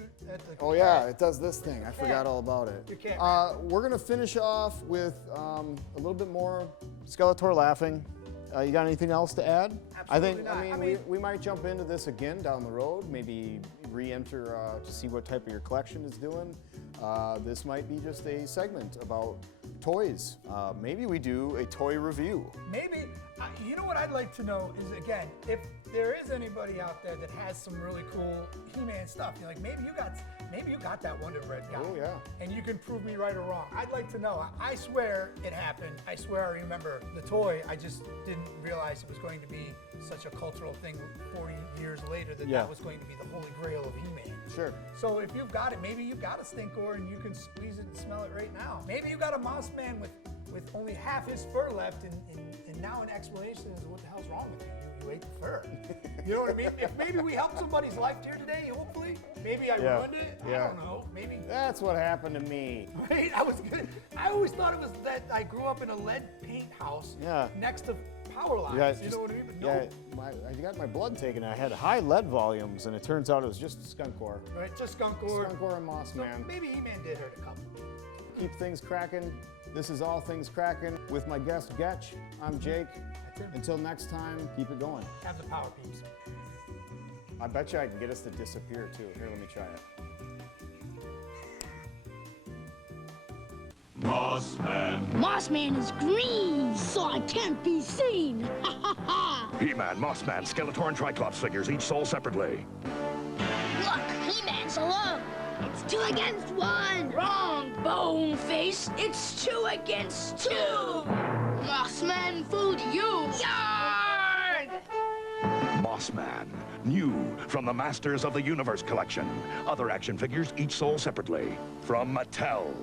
Oh yeah, it does this thing. I forgot all about it. You can't. We're gonna finish off with a little bit more Skeletor laughing. You got anything else to add? Absolutely not. I mean, we might jump into this again down the road. Maybe re-enter to see what type of your collection is doing. This might be just a segment about toys. Maybe we do a toy review. Maybe. You know what I'd like to know is, again, if there is anybody out there that has some really cool He-Man stuff, you're like, maybe you got that Wonder Bread guy. Oh, yeah. And you can prove me right or wrong. I'd like to know. I swear it happened. I swear I remember the toy. I just didn't realize it was going to be such a cultural thing 40 years later that was going to be the holy grail of He-Man. Sure. So if you've got it, maybe you've got a Stinkor and you can squeeze it and smell it right now. Maybe you got a Moss Man with only half his fur left, and now an explanation is what the hell's wrong with you? You ate the fur. You know what I mean? If maybe we helped somebody's life here today, hopefully. Maybe I ruined it. I don't know. Maybe. That's what happened to me. Right? I always thought it was that I grew up in a lead paint house next to power lines. You know what I mean? But no. I got my blood taken. I had high lead volumes, and it turns out it was just Skunkor. Right, just Skunkor. Skunkor and Moss Man. Maybe He-Man did hurt a couple. Keep things cracking. This is All Things Cracking with my guest, Getch. I'm Jake. Until next time, keep it going. Have the power, peeps. I bet you I can get us to disappear, too. Here, let me try it. Mossman. Mossman is green, so I can't be seen. Ha ha ha! He-Man, Mossman, Skeletor, and Triclops figures, each sold separately. Look, He-Man's alone. It's 2 against 1. Wrong, Boneface. It's 2 against 2. Mossman fooled you. Yarg! Mossman, new from the Masters of the Universe collection. Other action figures, each sold separately. From Mattel.